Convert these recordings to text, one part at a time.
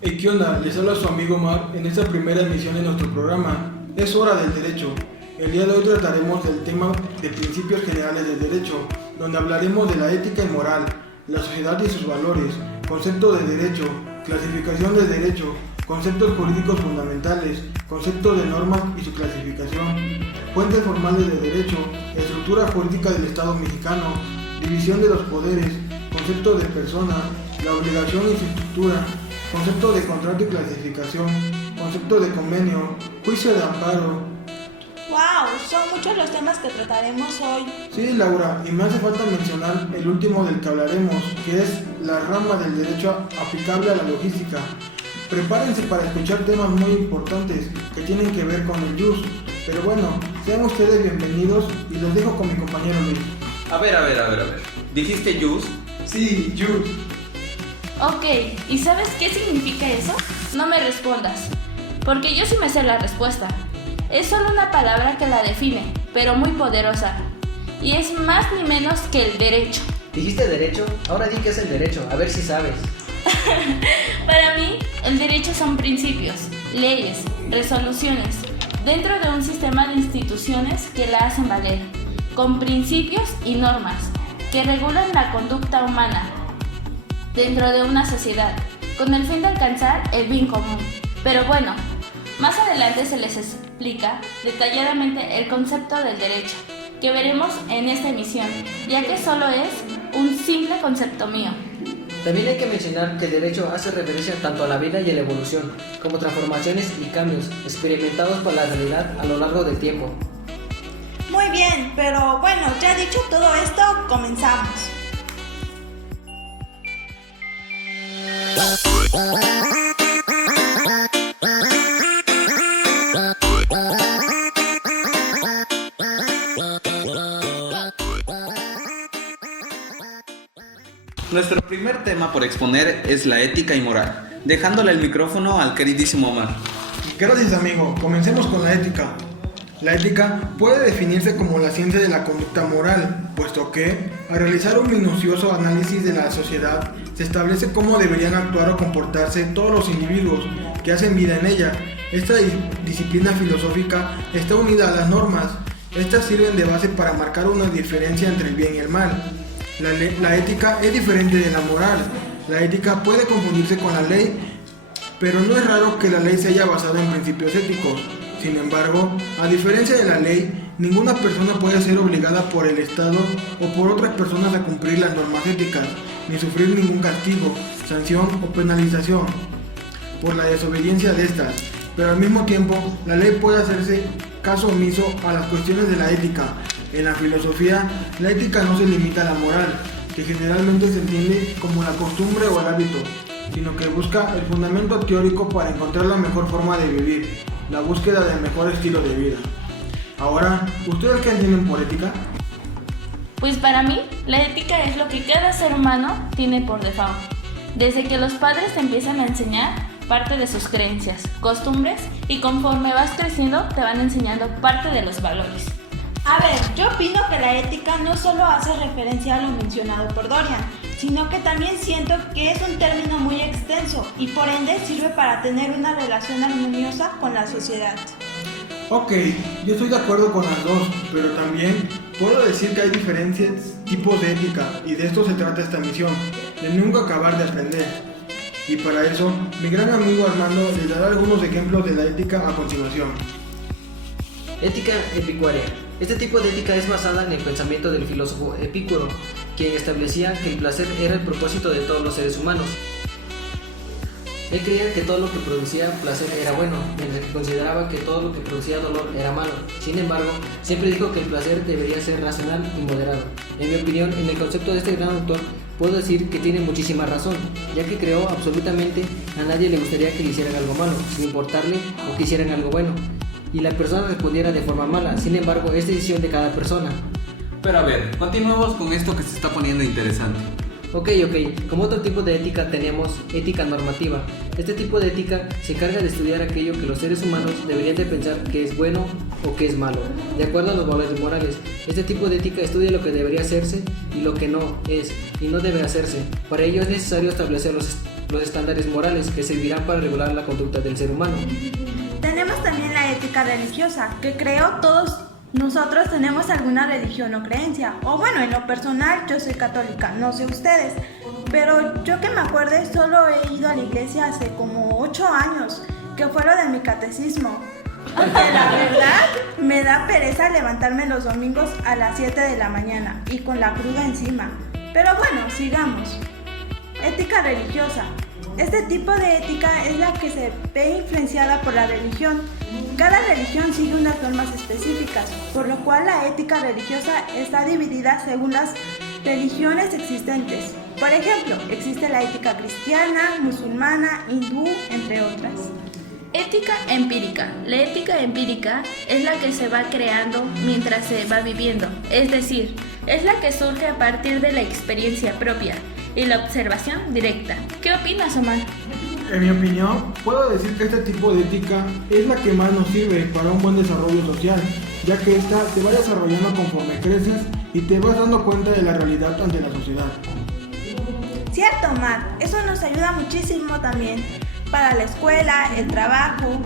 Hey, ¿qué onda? Les habla su amigo Mar en esta primera emisión de nuestro programa. Es hora del derecho. El día de hoy trataremos del tema de principios generales del derecho, donde hablaremos de la ética y moral, la sociedad y sus valores, concepto de derecho, clasificación del derecho, conceptos jurídicos fundamentales, concepto de normas y su clasificación, fuentes formales de derecho, estructura jurídica del Estado mexicano, división de los poderes, concepto de persona, la obligación y su estructura, concepto de contrato y clasificación, concepto de convenio, juicio de amparo. ¡Wow! Son muchos los temas que trataremos hoy. Sí, Laura, y me hace falta mencionar el último del que hablaremos, que es la rama del derecho aplicable a la logística. Prepárense para escuchar temas muy importantes que tienen que ver con el jus. Pero bueno, sean ustedes bienvenidos y los dejo con mi compañero Luis. A ver. ¿Dijiste jus? Sí, jus. Ok, ¿y sabes qué significa eso? No me respondas, porque yo sí me sé la respuesta. Es solo una palabra que la define, pero muy poderosa. Y es más ni menos que el derecho. ¿Dijiste derecho? Ahora di qué es el derecho, a ver si sabes. Para mí, el derecho son principios, leyes, resoluciones, dentro de un sistema de instituciones que la hacen valer, con principios y normas, que regulan la conducta humana dentro de una sociedad, con el fin de alcanzar el bien común. Pero bueno, más adelante se les explica detalladamente el concepto del derecho, que veremos en esta emisión, ya que solo es un simple concepto mío. También hay que mencionar que el derecho hace referencia tanto a la vida y a la evolución, como transformaciones y cambios experimentados por la realidad a lo largo del tiempo. Muy bien, pero bueno, ya dicho todo esto, comenzamos. Nuestro primer tema por exponer es la ética y moral, dejándole el micrófono al queridísimo Omar. Gracias, amigo. Comencemos con la ética. La ética puede definirse como la ciencia de la conducta moral, puesto que, al realizar un minucioso análisis de la sociedad, se establece cómo deberían actuar o comportarse todos los individuos que hacen vida en ella. Esta disciplina filosófica está unida a las normas. Estas sirven de base para marcar una diferencia entre el bien y el mal. La ética es diferente de la moral. La ética puede confundirse con la ley, pero no es raro que la ley se haya basado en principios éticos. Sin embargo, a diferencia de la ley, ninguna persona puede ser obligada por el Estado o por otras personas a cumplir las normas éticas, ni sufrir ningún castigo, sanción o penalización por la desobediencia de estas. Pero al mismo tiempo, la ley puede hacerse caso omiso a las cuestiones de la ética. En la filosofía, la ética no se limita a la moral, que generalmente se entiende como la costumbre o el hábito, sino que busca el fundamento teórico para encontrar la mejor forma de vivir, la búsqueda del mejor estilo de vida. Ahora, ¿ustedes qué entienden por ética? Pues para mí, la ética es lo que cada ser humano tiene por default. Desde que los padres te empiezan a enseñar parte de sus creencias, costumbres, y conforme vas creciendo te van enseñando parte de los valores. A ver, yo opino que la ética no solo hace referencia a lo mencionado por Dorian, sino que también siento que es un término muy extenso y por ende sirve para tener una relación armoniosa con la sociedad. Ok, yo estoy de acuerdo con las dos, pero también puedo decir que hay diferentes tipos de ética y de esto se trata esta misión, de nunca acabar de aprender. Y para eso, mi gran amigo Armando les dará algunos ejemplos de la ética a continuación. Ética epicúrea. Este tipo de ética es basada en el pensamiento del filósofo Epicuro, quien establecía que el placer era el propósito de todos los seres humanos. Él creía que todo lo que producía placer era bueno, mientras que consideraba que todo lo que producía dolor era malo. Sin embargo, siempre dijo que el placer debería ser racional y moderado. En mi opinión, en el concepto de este gran autor, puedo decir que tiene muchísima razón, ya que creó absolutamente a nadie le gustaría que le hicieran algo malo, sin importarle o que hicieran algo bueno, y la persona respondiera de forma mala. Sin embargo, es decisión de cada persona. Pero a ver, continuemos con esto que se está poniendo interesante. Ok, como otro tipo de ética tenemos ética normativa. Este tipo de ética se encarga de estudiar aquello que los seres humanos deberían de pensar que es bueno o que es malo, de acuerdo a los valores morales. Este tipo de ética estudia lo que debería hacerse y lo que no es y no debe hacerse. Para ello es necesario establecer los estándares morales que servirán para regular la conducta del ser humano. Tenemos también la ética religiosa, que creo todos nosotros tenemos alguna religión o creencia. O bueno, en lo personal yo soy católica, no sé ustedes. Pero yo que me acuerde solo he ido a la iglesia hace como 8 años, que fue lo de mi catecismo. Aunque la verdad me da pereza levantarme los domingos a las 7 de la mañana y con la cruda encima. Pero bueno, sigamos. Ética religiosa. Este tipo de ética es la que se ve influenciada por la religión. Cada religión sigue unas normas específicas, por lo cual la ética religiosa está dividida según las religiones existentes. Por ejemplo, existe la ética cristiana, musulmana, hindú, entre otras. Ética empírica. La ética empírica es la que se va creando mientras se va viviendo, es decir, es la que surge a partir de la experiencia propia y la observación directa. ¿Qué opinas, Omar? En mi opinión, puedo decir que este tipo de ética es la que más nos sirve para un buen desarrollo social, ya que esta te va desarrollando conforme creces y te vas dando cuenta de la realidad ante la sociedad. Cierto, Omar, eso nos ayuda muchísimo también para la escuela, el trabajo,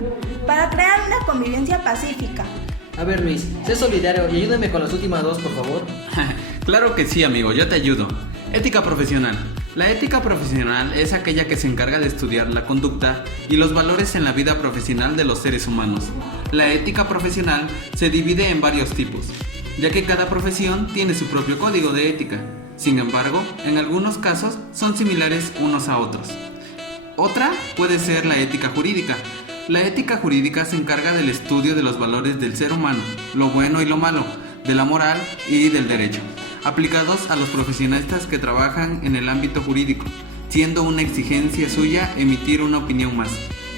para crear una convivencia pacífica. A ver, Luis, sé solidario y ayúdame con las últimas dos, por favor. Claro que sí, amigo, yo te ayudo. Ética profesional. La ética profesional es aquella que se encarga de estudiar la conducta y los valores en la vida profesional de los seres humanos. La ética profesional se divide en varios tipos, ya que cada profesión tiene su propio código de ética. Sin embargo, en algunos casos son similares unos a otros. Otra puede ser la ética jurídica. La ética jurídica se encarga del estudio de los valores del ser humano, lo bueno y lo malo, de la moral y del derecho, aplicados a los profesionistas que trabajan en el ámbito jurídico, siendo una exigencia suya emitir una opinión más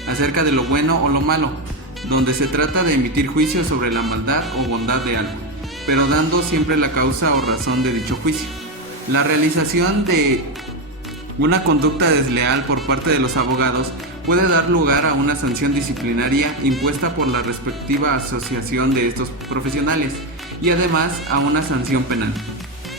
acerca de lo bueno o lo malo, donde se trata de emitir juicios sobre la maldad o bondad de algo, pero dando siempre la causa o razón de dicho juicio. La realización de una conducta desleal por parte de los abogados puede dar lugar a una sanción disciplinaria impuesta por la respectiva asociación de estos profesionales y además a una sanción penal.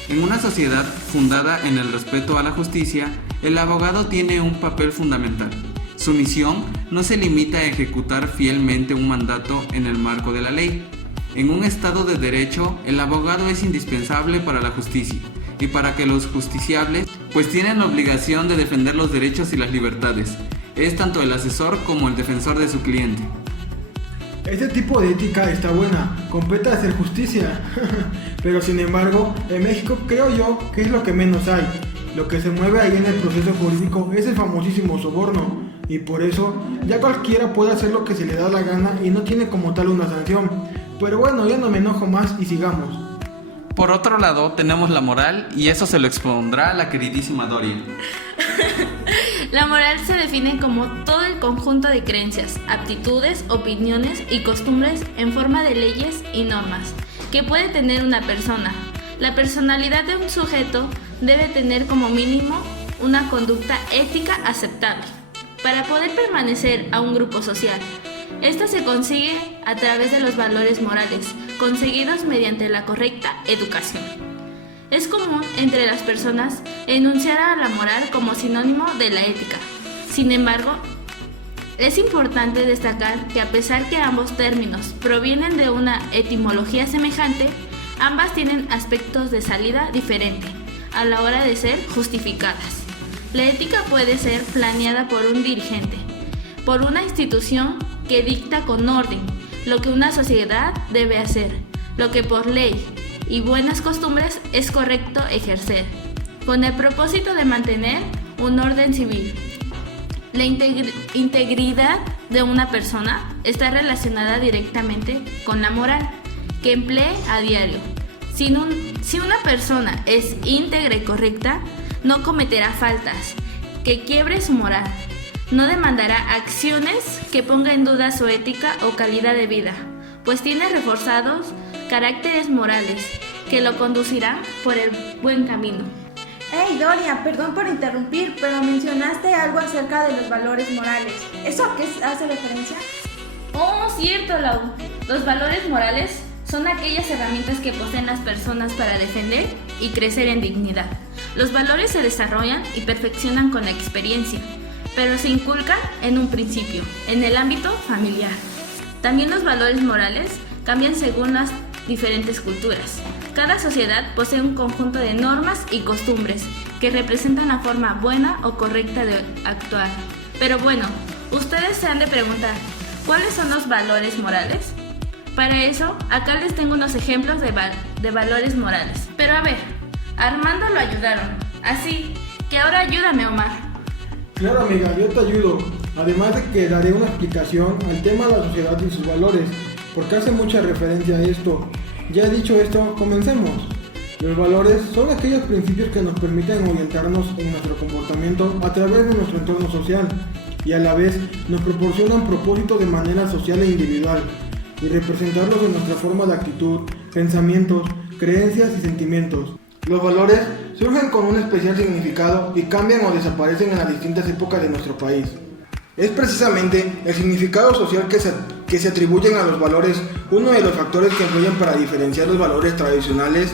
En una sociedad fundada en el respeto a la justicia, el abogado tiene un papel fundamental. Su misión no se limita a ejecutar fielmente un mandato en el marco de la ley. En un Estado de derecho, el abogado es indispensable para la justicia y para que los justiciables pues tienen la obligación de defender los derechos y las libertades. Es tanto el asesor como el defensor de su cliente. Este tipo de ética está buena, compete hacer justicia, pero sin embargo, en México creo yo que es lo que menos hay. Lo que se mueve ahí en el proceso jurídico es el famosísimo soborno, y por eso ya cualquiera puede hacer lo que se le da la gana y no tiene como tal una sanción. Pero bueno, ya no me enojo más y sigamos. Por otro lado, tenemos la moral y eso se lo expondrá la queridísima Doria. La moral se define como todo el conjunto de creencias, aptitudes, opiniones y costumbres en forma de leyes y normas que puede tener una persona. La personalidad de un sujeto debe tener como mínimo una conducta ética aceptable para poder permanecer a un grupo social. Esta se consigue a través de los valores morales, conseguidos mediante la correcta educación. Es común entre las personas enunciar a la moral como sinónimo de la ética. Sin embargo, es importante destacar que a pesar que ambos términos provienen de una etimología semejante, ambas tienen aspectos de salida diferente a la hora de ser justificadas. La ética puede ser planeada por un dirigente, por una institución que dicta con orden lo que una sociedad debe hacer, lo que por ley y buenas costumbres es correcto ejercer, con el propósito de mantener un orden civil. La integridad de una persona está relacionada directamente con la moral que emplee a diario. Si una persona es íntegra y correcta, no cometerá faltas que quiebre su moral. No demandará acciones que pongan en duda su ética o calidad de vida, pues tiene reforzados caracteres morales que lo conducirán por el buen camino. Hey Doria, perdón por interrumpir, pero mencionaste algo acerca de los valores morales. ¿Eso a qué hace referencia? Oh, cierto, Lau. Los valores morales son aquellas herramientas que poseen las personas para defender y crecer en dignidad. Los valores se desarrollan y perfeccionan con la experiencia. pero se inculcan en un principio, en el ámbito familiar. También los valores morales cambian según las diferentes culturas. Cada sociedad posee un conjunto de normas y costumbres que representan la forma buena o correcta de actuar. Pero bueno, ustedes se han de preguntar, ¿cuáles son los valores morales? Para eso, acá les tengo unos ejemplos de valores morales. Pero a ver, a Armando lo ayudaron, así que ahora ayúdame, Omar. Claro, amiga, yo te ayudo. Además de que daré una explicación al tema de la sociedad y sus valores, porque hace mucha referencia a esto. Ya dicho esto, comencemos. Los valores son aquellos principios que nos permiten orientarnos en nuestro comportamiento a través de nuestro entorno social y a la vez nos proporcionan propósitos de manera social e individual y representarlos en nuestra forma de actitud, pensamientos, creencias y sentimientos. Los valores surgen con un especial significado y cambian o desaparecen en las distintas épocas de nuestro país. Es precisamente el significado social que se atribuyen a los valores uno de los factores que influyen para diferenciar los valores tradicionales,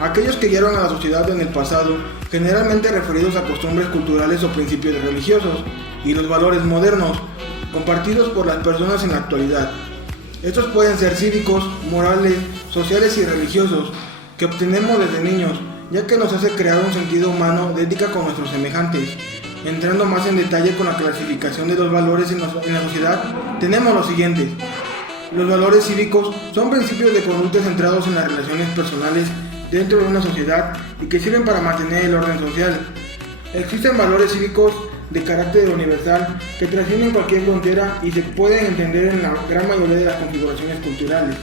aquellos que guiaron a la sociedad en el pasado, generalmente referidos a costumbres culturales o principios religiosos, y los valores modernos, compartidos por las personas en la actualidad. Estos pueden ser cívicos, morales, sociales y religiosos, que obtenemos desde niños, ya que nos hace crear un sentido humano de ética con nuestros semejantes. Entrando más en detalle con la clasificación de los valores en la sociedad, tenemos los siguientes. Los valores cívicos son principios de conducta centrados en las relaciones personales dentro de una sociedad y que sirven para mantener el orden social. Existen valores cívicos de carácter universal que trascienden cualquier frontera y se pueden entender en la gran mayoría de las configuraciones culturales.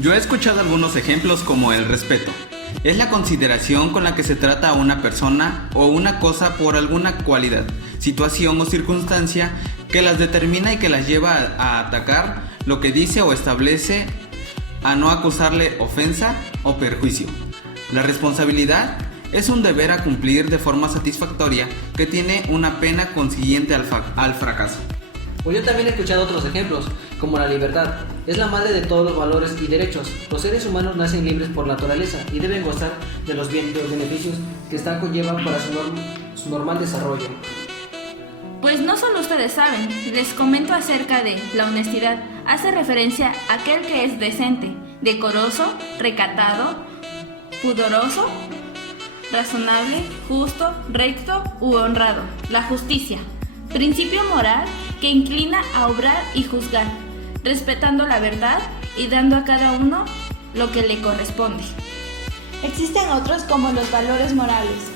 Yo he escuchado algunos ejemplos como el respeto. Es la consideración con la que se trata a una persona o una cosa por alguna cualidad, situación o circunstancia que las determina y que las lleva a atacar lo que dice o establece, a no acusarle ofensa o perjuicio. La responsabilidad es un deber a cumplir de forma satisfactoria que tiene una pena consiguiente al fracaso. Pues yo también he escuchado otros ejemplos, como la libertad. Es la madre de todos los valores y derechos. Los seres humanos nacen libres por naturaleza y deben gozar de los beneficios que esta conlleva para su normal desarrollo. Pues no solo ustedes saben, les comento acerca de la honestidad. Hace referencia a aquel que es decente, decoroso, recatado, pudoroso, razonable, justo, recto u honrado. La justicia, principio moral que inclina a obrar y juzgar, respetando la verdad y dando a cada uno lo que le corresponde. Existen otros como los valores morales.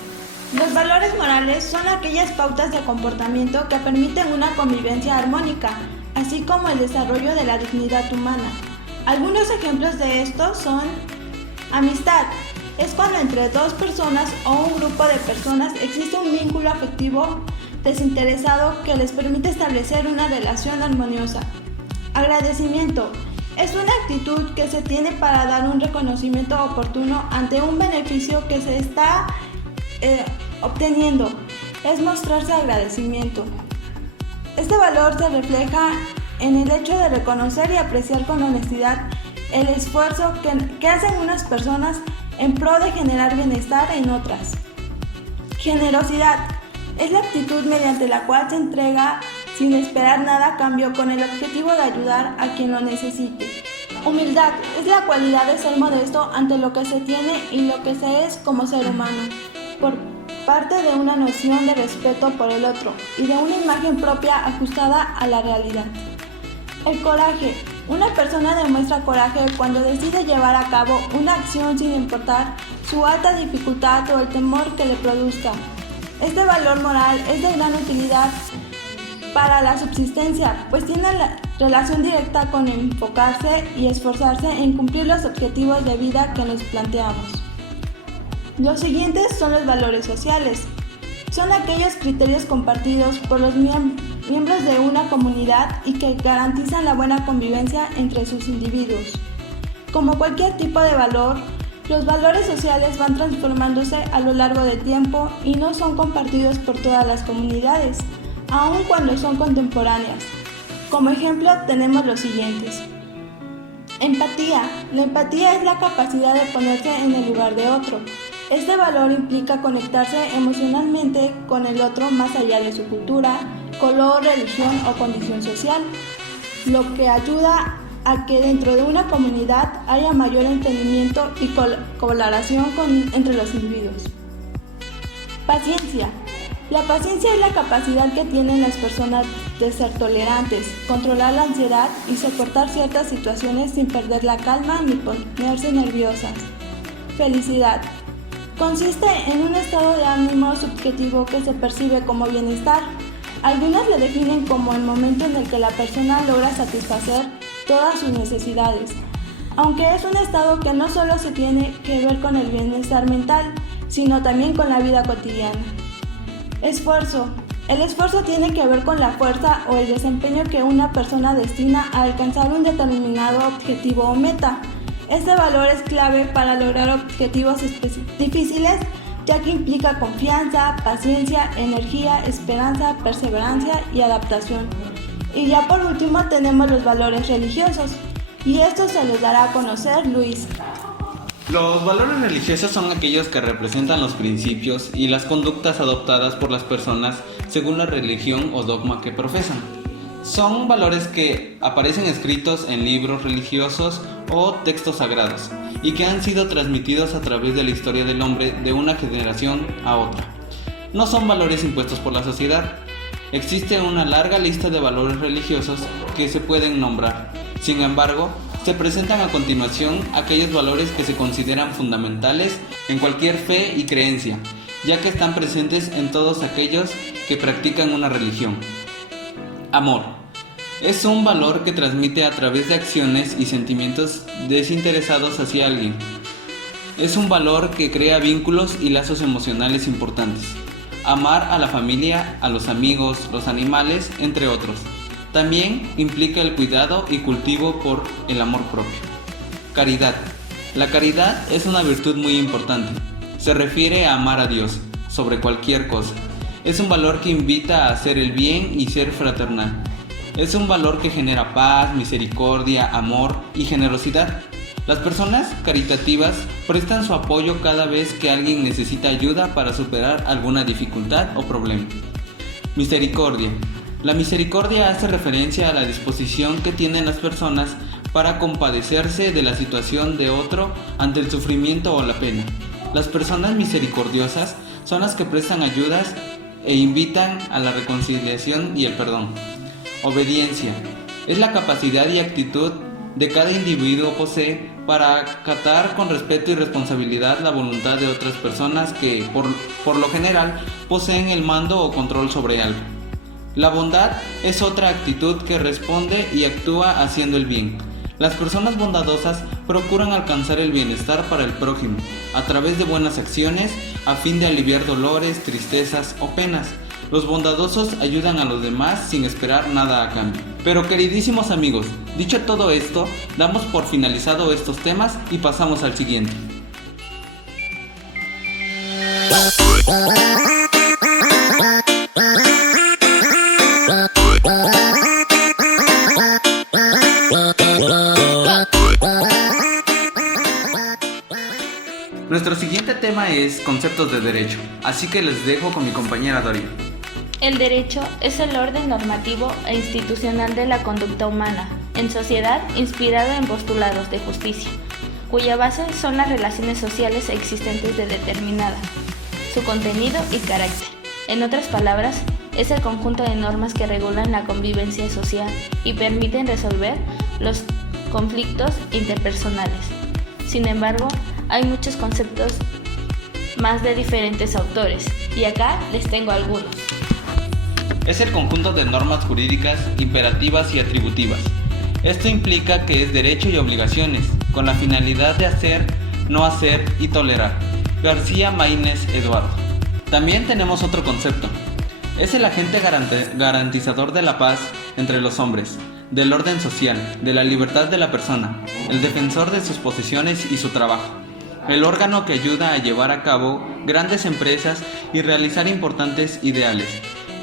Los valores morales son aquellas pautas de comportamiento que permiten una convivencia armónica, así como el desarrollo de la dignidad humana. Algunos ejemplos de esto son amistad. Es cuando entre dos personas o un grupo de personas existe un vínculo afectivo desinteresado que les permite establecer una relación armoniosa. Agradecimiento. Es una actitud que se tiene para dar un reconocimiento oportuno ante un beneficio que se está obteniendo. Es mostrarse agradecimiento. Este valor se refleja en el hecho de reconocer y apreciar con honestidad el esfuerzo que hacen unas personas en pro de generar bienestar en otras. Generosidad. Es la actitud mediante la cual se entrega sin esperar nada a cambio con el objetivo de ayudar a quien lo necesite. Humildad es la cualidad de ser modesto ante lo que se tiene y lo que se es como ser humano, por parte de una noción de respeto por el otro y de una imagen propia ajustada a la realidad. El coraje. Una persona demuestra coraje cuando decide llevar a cabo una acción sin importar su alta dificultad o el temor que le produzca. Este valor moral es de gran utilidad para la subsistencia, pues tiene relación directa con enfocarse y esforzarse en cumplir los objetivos de vida que nos planteamos. Los siguientes son los valores sociales. Son aquellos criterios compartidos por los miembros de una comunidad y que garantizan la buena convivencia entre sus individuos. Como cualquier tipo de valor, los valores sociales van transformándose a lo largo del tiempo y no son compartidos por todas las comunidades, aun cuando son contemporáneas. Como ejemplo tenemos los siguientes. Empatía. La empatía es la capacidad de ponerse en el lugar de otro. Este valor implica conectarse emocionalmente con el otro más allá de su cultura, color, religión o condición social, lo que ayuda a que dentro de una comunidad haya mayor entendimiento y colaboración entre los individuos. Paciencia. La paciencia es la capacidad que tienen las personas de ser tolerantes, controlar la ansiedad y soportar ciertas situaciones sin perder la calma ni ponerse nerviosas. Felicidad. Consiste en un estado de ánimo subjetivo que se percibe como bienestar. Algunas le definen como el momento en el que la persona logra satisfacer todas sus necesidades, aunque es un estado que no solo se tiene que ver con el bienestar mental, sino también con la vida cotidiana. Esfuerzo. El esfuerzo tiene que ver con la fuerza o el desempeño que una persona destina a alcanzar un determinado objetivo o meta. Este valor es clave para lograr objetivos difíciles, ya que implica confianza, paciencia, energía, esperanza, perseverancia y adaptación. Y ya por último tenemos los valores religiosos, y estos se los dará a conocer Luis. Los valores religiosos son aquellos que representan los principios y las conductas adoptadas por las personas según la religión o dogma que profesan. Son valores que aparecen escritos en libros religiosos o textos sagrados y que han sido transmitidos a través de la historia del hombre de una generación a otra. No son valores impuestos por la sociedad. Existe una larga lista de valores religiosos que se pueden nombrar. Sin embargo, se presentan a continuación aquellos valores que se consideran fundamentales en cualquier fe y creencia, ya que están presentes en todos aquellos que practican una religión. Amor. Es un valor que transmite a través de acciones y sentimientos desinteresados hacia alguien. Es un valor que crea vínculos y lazos emocionales importantes. Amar a la familia, a los amigos, los animales, entre otros. También implica el cuidado y cultivo por el amor propio. Caridad. La caridad es una virtud muy importante. Se refiere a amar a Dios sobre cualquier cosa. Es un valor que invita a hacer el bien y ser fraternal. Es un valor que genera paz, misericordia, amor y generosidad. Las personas caritativas prestan su apoyo cada vez que alguien necesita ayuda para superar alguna dificultad o problema. Misericordia. La misericordia hace referencia a la disposición que tienen las personas para compadecerse de la situación de otro ante el sufrimiento o la pena. Las personas misericordiosas son las que prestan ayudas e invitan a la reconciliación y el perdón. Obediencia. Es la capacidad y actitud de cada individuo posee para acatar con respeto y responsabilidad la voluntad de otras personas que, por lo general, poseen el mando o control sobre algo. La bondad es otra actitud que responde y actúa haciendo el bien. Las personas bondadosas procuran alcanzar el bienestar para el prójimo a través de buenas acciones a fin de aliviar dolores, tristezas o penas. Los bondadosos ayudan a los demás sin esperar nada a cambio. Pero queridísimos amigos, dicho todo esto, damos por finalizado estos temas y pasamos al siguiente. Nuestro siguiente tema es conceptos de derecho, así que les dejo con mi compañera Dori. El derecho es el orden normativo e institucional de la conducta humana, en sociedad inspirado en postulados de justicia, cuya base son las relaciones sociales existentes de determinada, su contenido y carácter. En otras palabras, es el conjunto de normas que regulan la convivencia social y permiten resolver los conflictos interpersonales. Sin embargo, hay muchos conceptos más de diferentes autores, y acá les tengo algunos. Es el conjunto de normas jurídicas imperativas y atributivas. Esto implica que es derecho y obligaciones, con la finalidad de hacer, no hacer y tolerar. García Maínez Eduardo. También tenemos otro concepto. Es el agente garantizador de la paz entre los hombres, del orden social, de la libertad de la persona, el defensor de sus posesiones y su trabajo, el órgano que ayuda a llevar a cabo grandes empresas y realizar importantes ideales,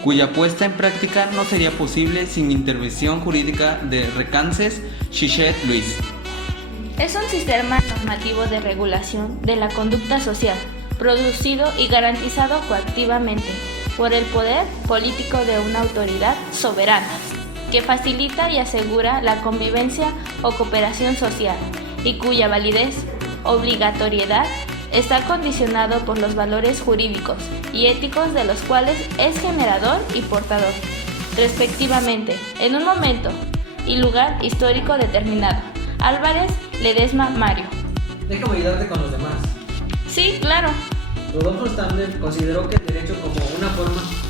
cuya puesta en práctica no sería posible sin intervención jurídica de Recances Chichet Luis. Es un sistema normativo de regulación de la conducta social, producido y garantizado coactivamente por el poder político de una autoridad soberana, que facilita y asegura la convivencia o cooperación social y cuya validez, obligatoriedad, está condicionado por los valores jurídicos y éticos de los cuales es generador y portador, respectivamente, en un momento y lugar histórico determinado. Álvarez Ledesma Mario. Déjame ayudarte con los demás. Sí, claro. Rodolfo Stammler consideró que el derecho como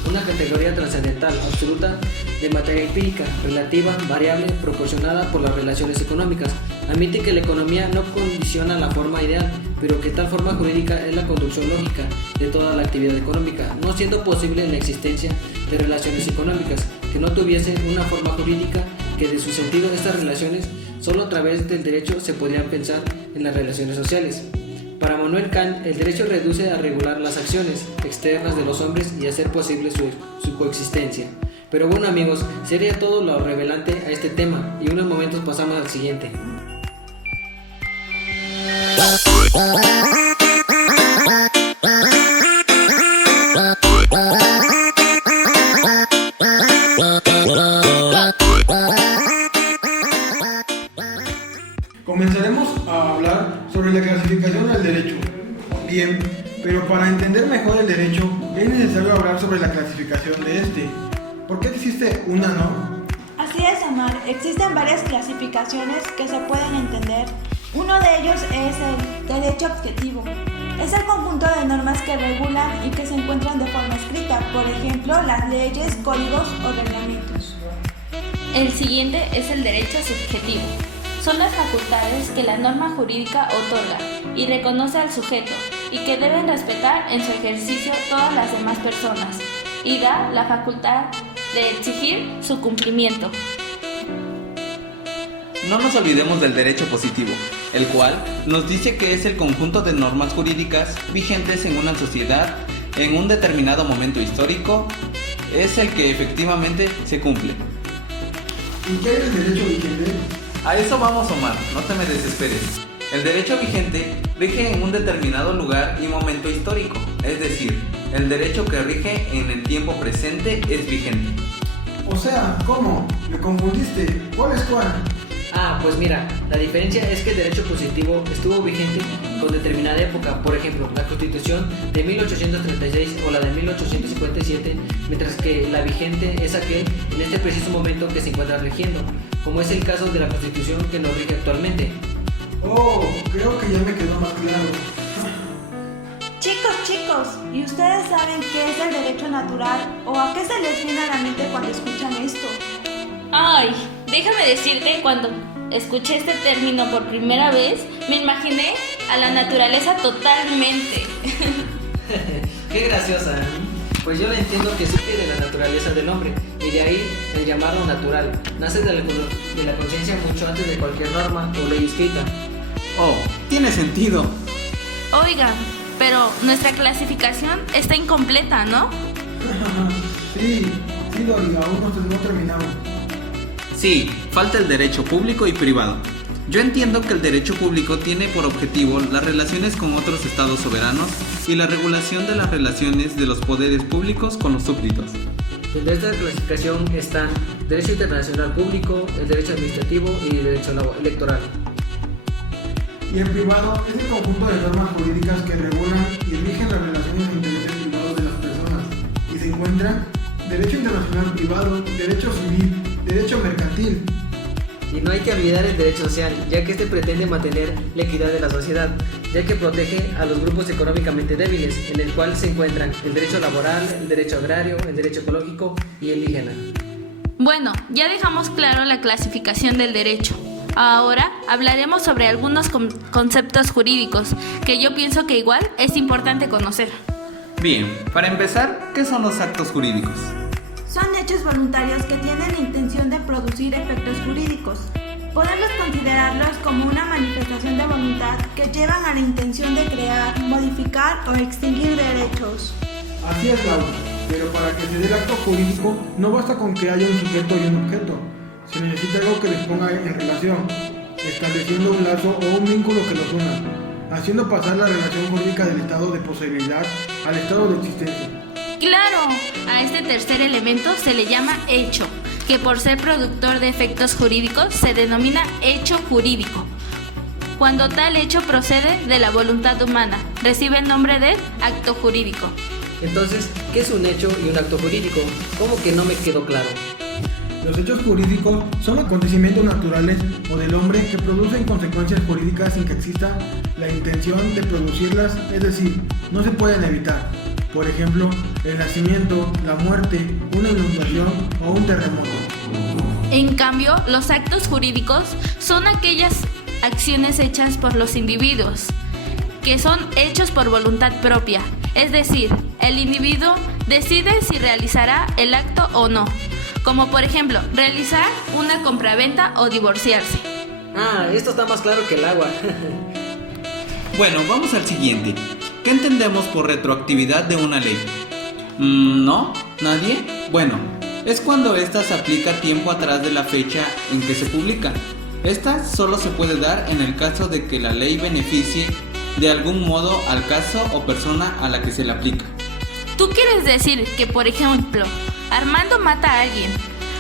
una categoría trascendental, absoluta, de materia empírica, relativa, variable, proporcionada por las relaciones económicas. Admite que la economía no condiciona la forma ideal, pero que tal forma jurídica es la conducción lógica de toda la actividad económica, no siendo posible la existencia de relaciones económicas que no tuviesen una forma jurídica, que de su sentido estas relaciones solo a través del derecho se podrían pensar en las relaciones sociales. Para Manuel Kant, el derecho reduce a regular las acciones externas de los hombres y hacer posible su coexistencia. Pero bueno amigos, sería todo lo relevante a este tema y en unos momentos pasamos al siguiente. Comenzaremos a hablar sobre la clasificación del derecho. Bien, pero para entender mejor el derecho es necesario hablar sobre la clasificación de este. ¿Por qué existe una, no? Así es, Amar. Existen varias clasificaciones que se pueden entender. Uno de ellos es el derecho objetivo. Es el conjunto de normas que regulan y que se encuentran de forma escrita, por ejemplo, las leyes, códigos o reglamentos. El siguiente es el derecho subjetivo. Son las facultades que la norma jurídica otorga y reconoce al sujeto y que deben respetar en su ejercicio todas las demás personas y da la facultad de exigir su cumplimiento. No nos olvidemos del derecho positivo, el cual nos dice que es el conjunto de normas jurídicas vigentes en una sociedad en un determinado momento histórico, es el que efectivamente se cumple. ¿Y qué es el derecho vigente? A eso vamos, Omar, no te me desesperes. El derecho vigente rige en un determinado lugar y momento histórico, es decir, el derecho que rige en el tiempo presente es vigente. O sea, ¿cómo? ¿Me confundiste? ¿Cuál es cuál? Pues mira, la diferencia es que el derecho positivo estuvo vigente con determinada época, por ejemplo, la Constitución de 1836 o la de 1857, mientras que la vigente es aquel en este preciso momento que se encuentra rigiendo, como es el caso de la Constitución que nos rige actualmente. Oh, creo que ya me quedó más claro. Chicos, ¿y ustedes saben qué es el derecho natural o a qué se les viene a la mente cuando escuchan esto? Ay, déjame decirte, cuando escuché este término por primera vez, me imaginé a la naturaleza totalmente. ¡Qué graciosa! Pues yo la entiendo que surge de la naturaleza del hombre, y de ahí el llamarlo natural. Nace de la conciencia mucho antes de cualquier norma o ley escrita. Oh, tiene sentido. Oigan, pero nuestra clasificación está incompleta, ¿no? Sí, Dori, aún no terminamos. Sí, falta el derecho público y privado. Yo entiendo que el derecho público tiene por objetivo las relaciones con otros estados soberanos y la regulación de las relaciones de los poderes públicos con los súbditos. Dentro de esta clasificación están derecho internacional público, el derecho administrativo y el derecho electoral. Y el privado es el conjunto de normas jurídicas que regulan y rigen las relaciones e intereses privados de las personas. Y se encuentran derecho internacional privado, derecho civil, derecho mercantil. Y no hay que olvidar el derecho social, ya que este pretende mantener la equidad de la sociedad, ya que protege a los grupos económicamente débiles, en el cual se encuentran el derecho laboral, el derecho agrario, el derecho ecológico y el indígena. Bueno, ya dejamos claro la clasificación del derecho. Ahora hablaremos sobre algunos conceptos jurídicos que yo pienso que igual es importante conocer. Bien, para empezar, ¿qué son los actos jurídicos? Son hechos voluntarios que tienen la intención de producir efectos jurídicos. Podemos considerarlos como una manifestación de voluntad que llevan a la intención de crear, modificar o extinguir derechos. Así es, Laura, pero para que se dé el acto jurídico no basta con que haya un sujeto y un objeto. Se necesita algo que les ponga en relación, estableciendo un lazo o un vínculo que los una. haciendo pasar la relación jurídica del estado de posibilidad al estado de existencia. Claro, a este tercer elemento se le llama hecho, que por ser productor de efectos jurídicos se denomina hecho jurídico. Cuando tal hecho procede de la voluntad humana, recibe el nombre de acto jurídico. Entonces, ¿qué es un hecho y un acto jurídico? ¿Cómo que no me quedó claro? Los hechos jurídicos son acontecimientos naturales o del hombre que producen consecuencias jurídicas sin que exista la intención de producirlas, es decir, no se pueden evitar. Por ejemplo, el nacimiento, la muerte, una inundación o un terremoto. En cambio, los actos jurídicos son aquellas acciones hechas por los individuos, que son hechos por voluntad propia, es decir, el individuo decide si realizará el acto o no, como por ejemplo, realizar una compraventa o divorciarse. Ah, esto está más claro que el agua. Bueno, vamos al siguiente. ¿Qué entendemos por retroactividad de una ley? ¿No? ¿Nadie? Bueno, es cuando ésta se aplica tiempo atrás de la fecha en que se publica. Esta solo se puede dar en el caso de que la ley beneficie de algún modo al caso o persona a la que se le aplica. ¿Tú quieres decir que, por ejemplo, Armando mata a alguien?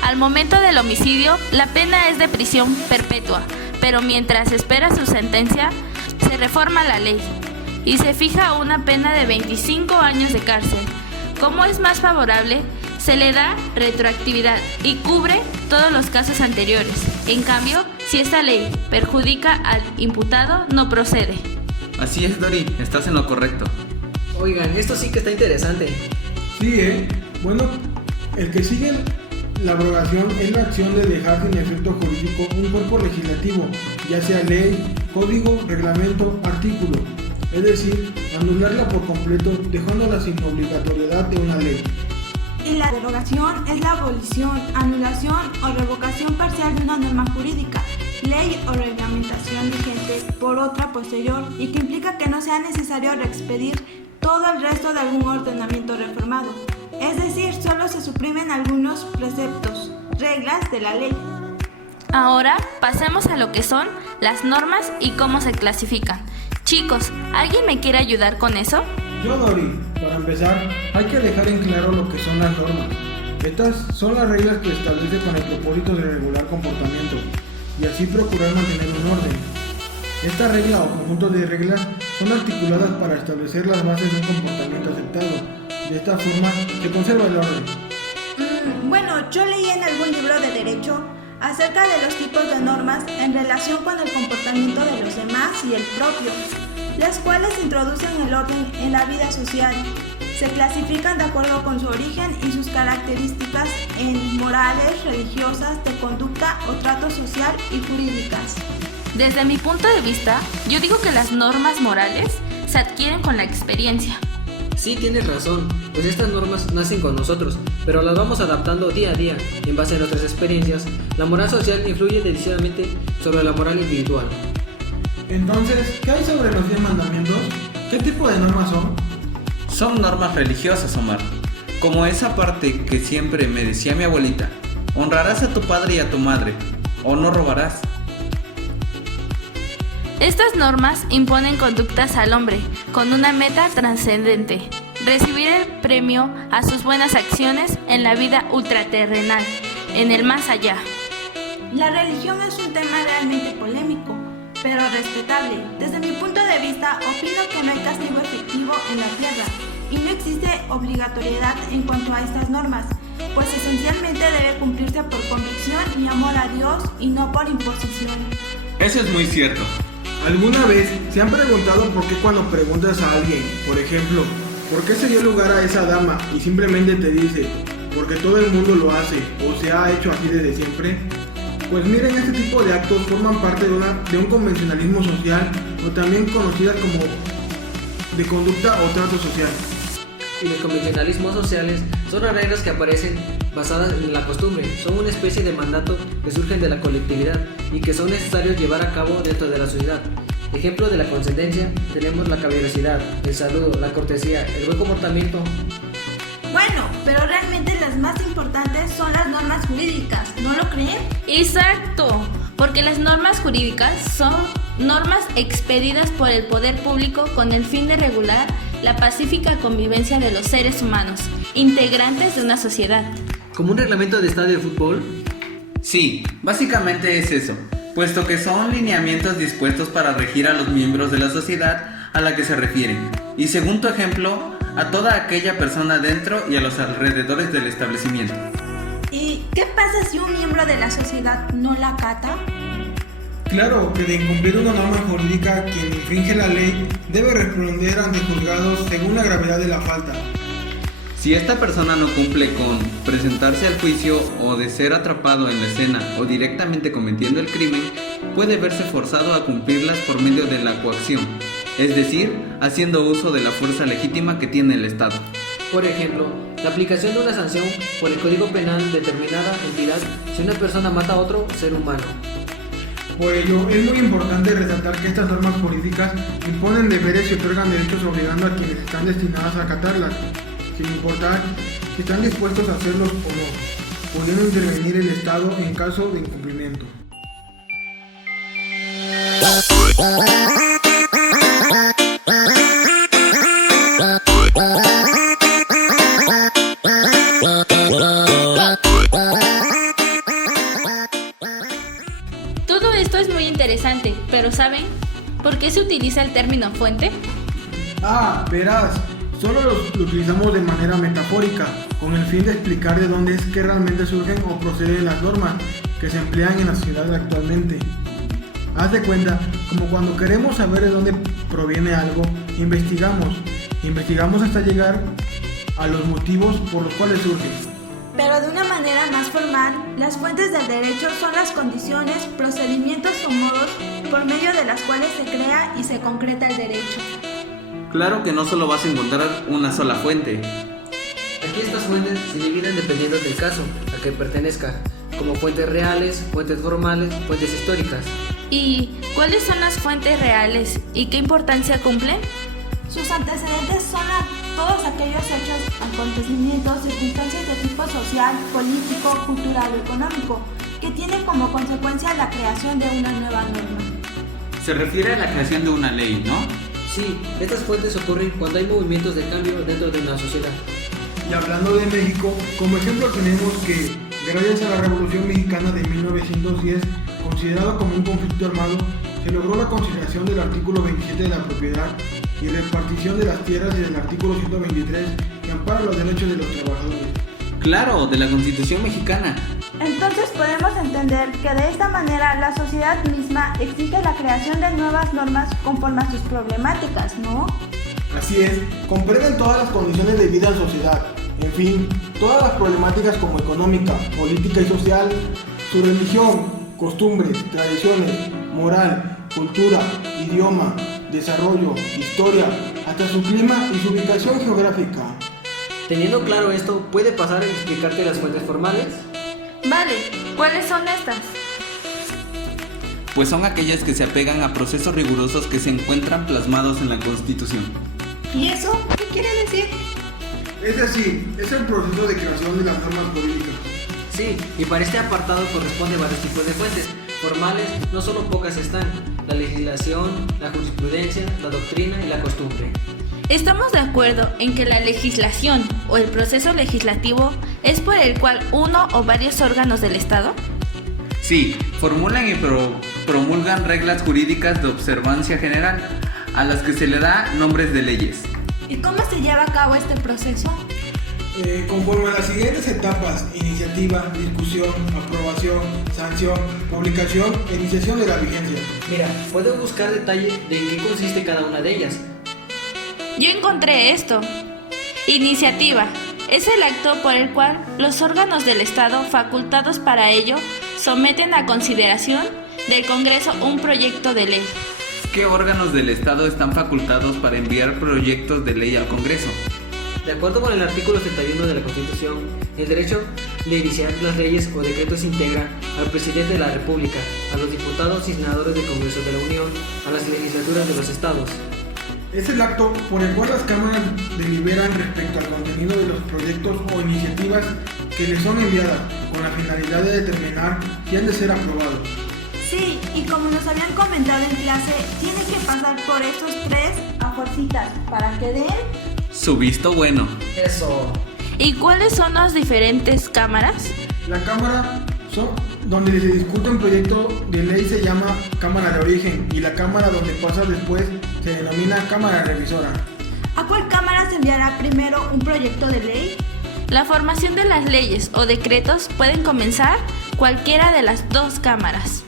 Al momento del homicidio, la pena es de prisión perpetua, pero mientras espera su sentencia, se reforma la ley y se fija una pena de 25 años de cárcel. Como es más favorable, se le da retroactividad y cubre todos los casos anteriores. En cambio, si esta ley perjudica al imputado, no procede. Así es, Dori, estás en lo correcto. Oigan, esto sí que está interesante. Sí, bueno, el que sigue la abrogación es la acción de dejar sin efecto jurídico un cuerpo legislativo, ya sea ley, código, reglamento, artículo, es decir, anularla por completo, dejándola sin obligatoriedad de una ley. Y la derogación es la abolición, anulación o revocación parcial de una norma jurídica, ley o reglamentación vigente por otra posterior y que implica que no sea necesario reexpedir todo el resto de algún ordenamiento reformado. Es decir, solo se suprimen algunos preceptos, reglas de la ley. Ahora pasemos a lo que son las normas y cómo se clasifican. Chicos, ¿alguien me quiere ayudar con eso? Yo, Dori, para empezar, hay que dejar en claro lo que son las normas. Estas son las reglas que establece con el propósito de regular comportamiento y así procurar mantener un orden. Esta regla o conjunto de reglas son articuladas para establecer las bases de un comportamiento aceptado. De esta forma se conserva el orden. Bueno, yo leí en algún libro de derecho acerca de los tipos de normas en relación con el comportamiento de los demás y el propio, las cuales introducen el orden en la vida social. Se clasifican de acuerdo con su origen y sus características en morales, religiosas, de conducta o trato social y jurídicas. Desde mi punto de vista, yo digo que las normas morales se adquieren con la experiencia. Sí, tienes razón, pues estas normas nacen con nosotros, pero las vamos adaptando día a día y en base a nuestras experiencias. La moral social influye decisivamente sobre la moral individual. Entonces, ¿qué hay sobre los 10 mandamientos? ¿Qué tipo de normas son? Son normas religiosas, Omar. Como esa parte que siempre me decía mi abuelita: honrarás a tu padre y a tu madre, o no robarás. Estas normas imponen conductas al hombre con una meta trascendente: recibir el premio a sus buenas acciones en la vida ultraterrenal, en el más allá. La religión es un tema realmente polémico, pero respetable. Desde mi punto de vista, opino que no hay castigo efectivo en la tierra y no existe obligatoriedad en cuanto a estas normas, pues esencialmente debe cumplirse por convicción y amor a Dios y no por imposición. Eso es muy cierto. ¿Alguna vez se han preguntado por qué cuando preguntas a alguien, por ejemplo, ¿por qué se dio lugar a esa dama? Y simplemente te dice, porque todo el mundo lo hace o se ha hecho así desde siempre? Pues miren, este tipo de actos forman parte de un convencionalismo social o también conocidas como de conducta o trato social. Y los convencionalismos sociales son las reglas que aparecen basadas en la costumbre, son una especie de mandato que surgen de la colectividad y que son necesarios llevar a cabo dentro de la sociedad. Ejemplo de la condescendencia tenemos la caballerosidad, el saludo, la cortesía, el buen comportamiento. Bueno, pero realmente las más importantes son las normas jurídicas, ¿no lo creen? Exacto, porque las normas jurídicas son normas expedidas por el poder público con el fin de regular la pacífica convivencia de los seres humanos, integrantes de una sociedad. ¿Como un reglamento de estadio de fútbol? Sí, básicamente es eso, puesto que son lineamientos dispuestos para regir a los miembros de la sociedad a la que se refieren, y según tu ejemplo, a toda aquella persona dentro y a los alrededores del establecimiento. ¿Y qué pasa si un miembro de la sociedad no la acata? Claro que de incumplir una norma jurídica, quien infringe la ley debe responder ante juzgados según la gravedad de la falta. Si esta persona no cumple con presentarse al juicio o de ser atrapado en la escena o directamente cometiendo el crimen, puede verse forzado a cumplirlas por medio de la coacción, es decir, haciendo uso de la fuerza legítima que tiene el Estado. Por ejemplo, la aplicación de una sanción por el Código Penal de determinada entidad si una persona mata a otro ser humano. Por ello, es muy importante resaltar que estas normas jurídicas imponen deberes y otorgan derechos obligando a quienes están destinados a acatarlas, sin importar si están dispuestos a hacerlos o no, pudiendo intervenir el Estado en caso de incumplimiento. Todo esto es muy interesante, pero ¿saben por qué se utiliza el término fuente? Verás, solo lo utilizamos de manera metafórica, con el fin de explicar de dónde es que realmente surgen o proceden las normas que se emplean en la sociedad actualmente. Haz de cuenta, como cuando queremos saber de dónde proviene algo, investigamos hasta llegar a los motivos por los cuales surge. Pero de una manera más formal, las fuentes del derecho son las condiciones, procedimientos o modos por medio de las cuales se crea y se concreta el derecho. Claro que no solo vas a encontrar una sola fuente. Aquí estas fuentes se dividen dependiendo del caso a que pertenezca, como fuentes reales, fuentes formales, fuentes históricas. ¿Y cuáles son las fuentes reales y qué importancia cumplen? Sus antecedentes son todos aquellos hechos, acontecimientos, circunstancias de tipo social, político, cultural o económico, que tienen como consecuencia la creación de una nueva norma. Se refiere a la creación de una ley, ¿no? Sí, estas fuentes ocurren cuando hay movimientos de cambio dentro de una sociedad. Y hablando de México, como ejemplo tenemos que, gracias a la Revolución Mexicana de 1910, considerado como un conflicto armado, se logró la consideración del artículo 27 de la propiedad y repartición de las tierras y del artículo 123 que ampara los derechos de los trabajadores. Claro, de la Constitución mexicana. Entonces podemos entender que de esta manera la sociedad misma exige la creación de nuevas normas conforme a sus problemáticas, ¿no? Así es, comprenden todas las condiciones de vida en sociedad, en fin, todas las problemáticas como económica, política y social, su religión, costumbres, tradiciones, moral, cultura, idioma, desarrollo, historia, hasta su clima y su ubicación geográfica. Teniendo claro esto, ¿puede pasar a explicarte las fuentes formales? Vale, ¿cuáles son estas? Pues son aquellas que se apegan a procesos rigurosos que se encuentran plasmados en la Constitución. ¿Y eso qué quiere decir? Es decir, es el proceso de creación de las normas jurídicas. Sí, y para este apartado corresponde varios tipos de fuentes. Formales, no solo pocas están: la legislación, la jurisprudencia, la doctrina y la costumbre. ¿Estamos de acuerdo en que la legislación o el proceso legislativo es por el cual uno o varios órganos del Estado? Sí, formulan y promulgan reglas jurídicas de observancia general, a las que se le da nombres de leyes. ¿Y cómo se lleva a cabo este proceso? Conforme a las siguientes etapas: iniciativa, discusión, aprobación, sanción, publicación e iniciación de la vigencia. Mira, puedes buscar detalle de en qué consiste cada una de ellas. Yo encontré esto. Iniciativa. Es el acto por el cual los órganos del Estado facultados para ello someten a consideración del Congreso un proyecto de ley. ¿Qué órganos del Estado están facultados para enviar proyectos de ley al Congreso? De acuerdo con el artículo 71 de la Constitución, el derecho de iniciar las leyes o decretos integra al presidente de la República, a los diputados y senadores del Congreso de la Unión, a las legislaturas de los estados. Es el acto por el cual las cámaras deliberan respecto al contenido de los proyectos o iniciativas que les son enviadas, con la finalidad de determinar si han de ser aprobados. Sí, y como nos habían comentado en clase, tienen que pasar por estos 3 a fuercitas para que den. Su visto bueno. Eso. ¿Y cuáles son las diferentes cámaras? La cámara donde se discute un proyecto de ley se llama cámara de origen y la cámara donde pasa después se denomina cámara revisora. ¿A cuál cámara se enviará primero un proyecto de ley? La formación de las leyes o decretos pueden comenzar cualquiera de las 2 cámaras.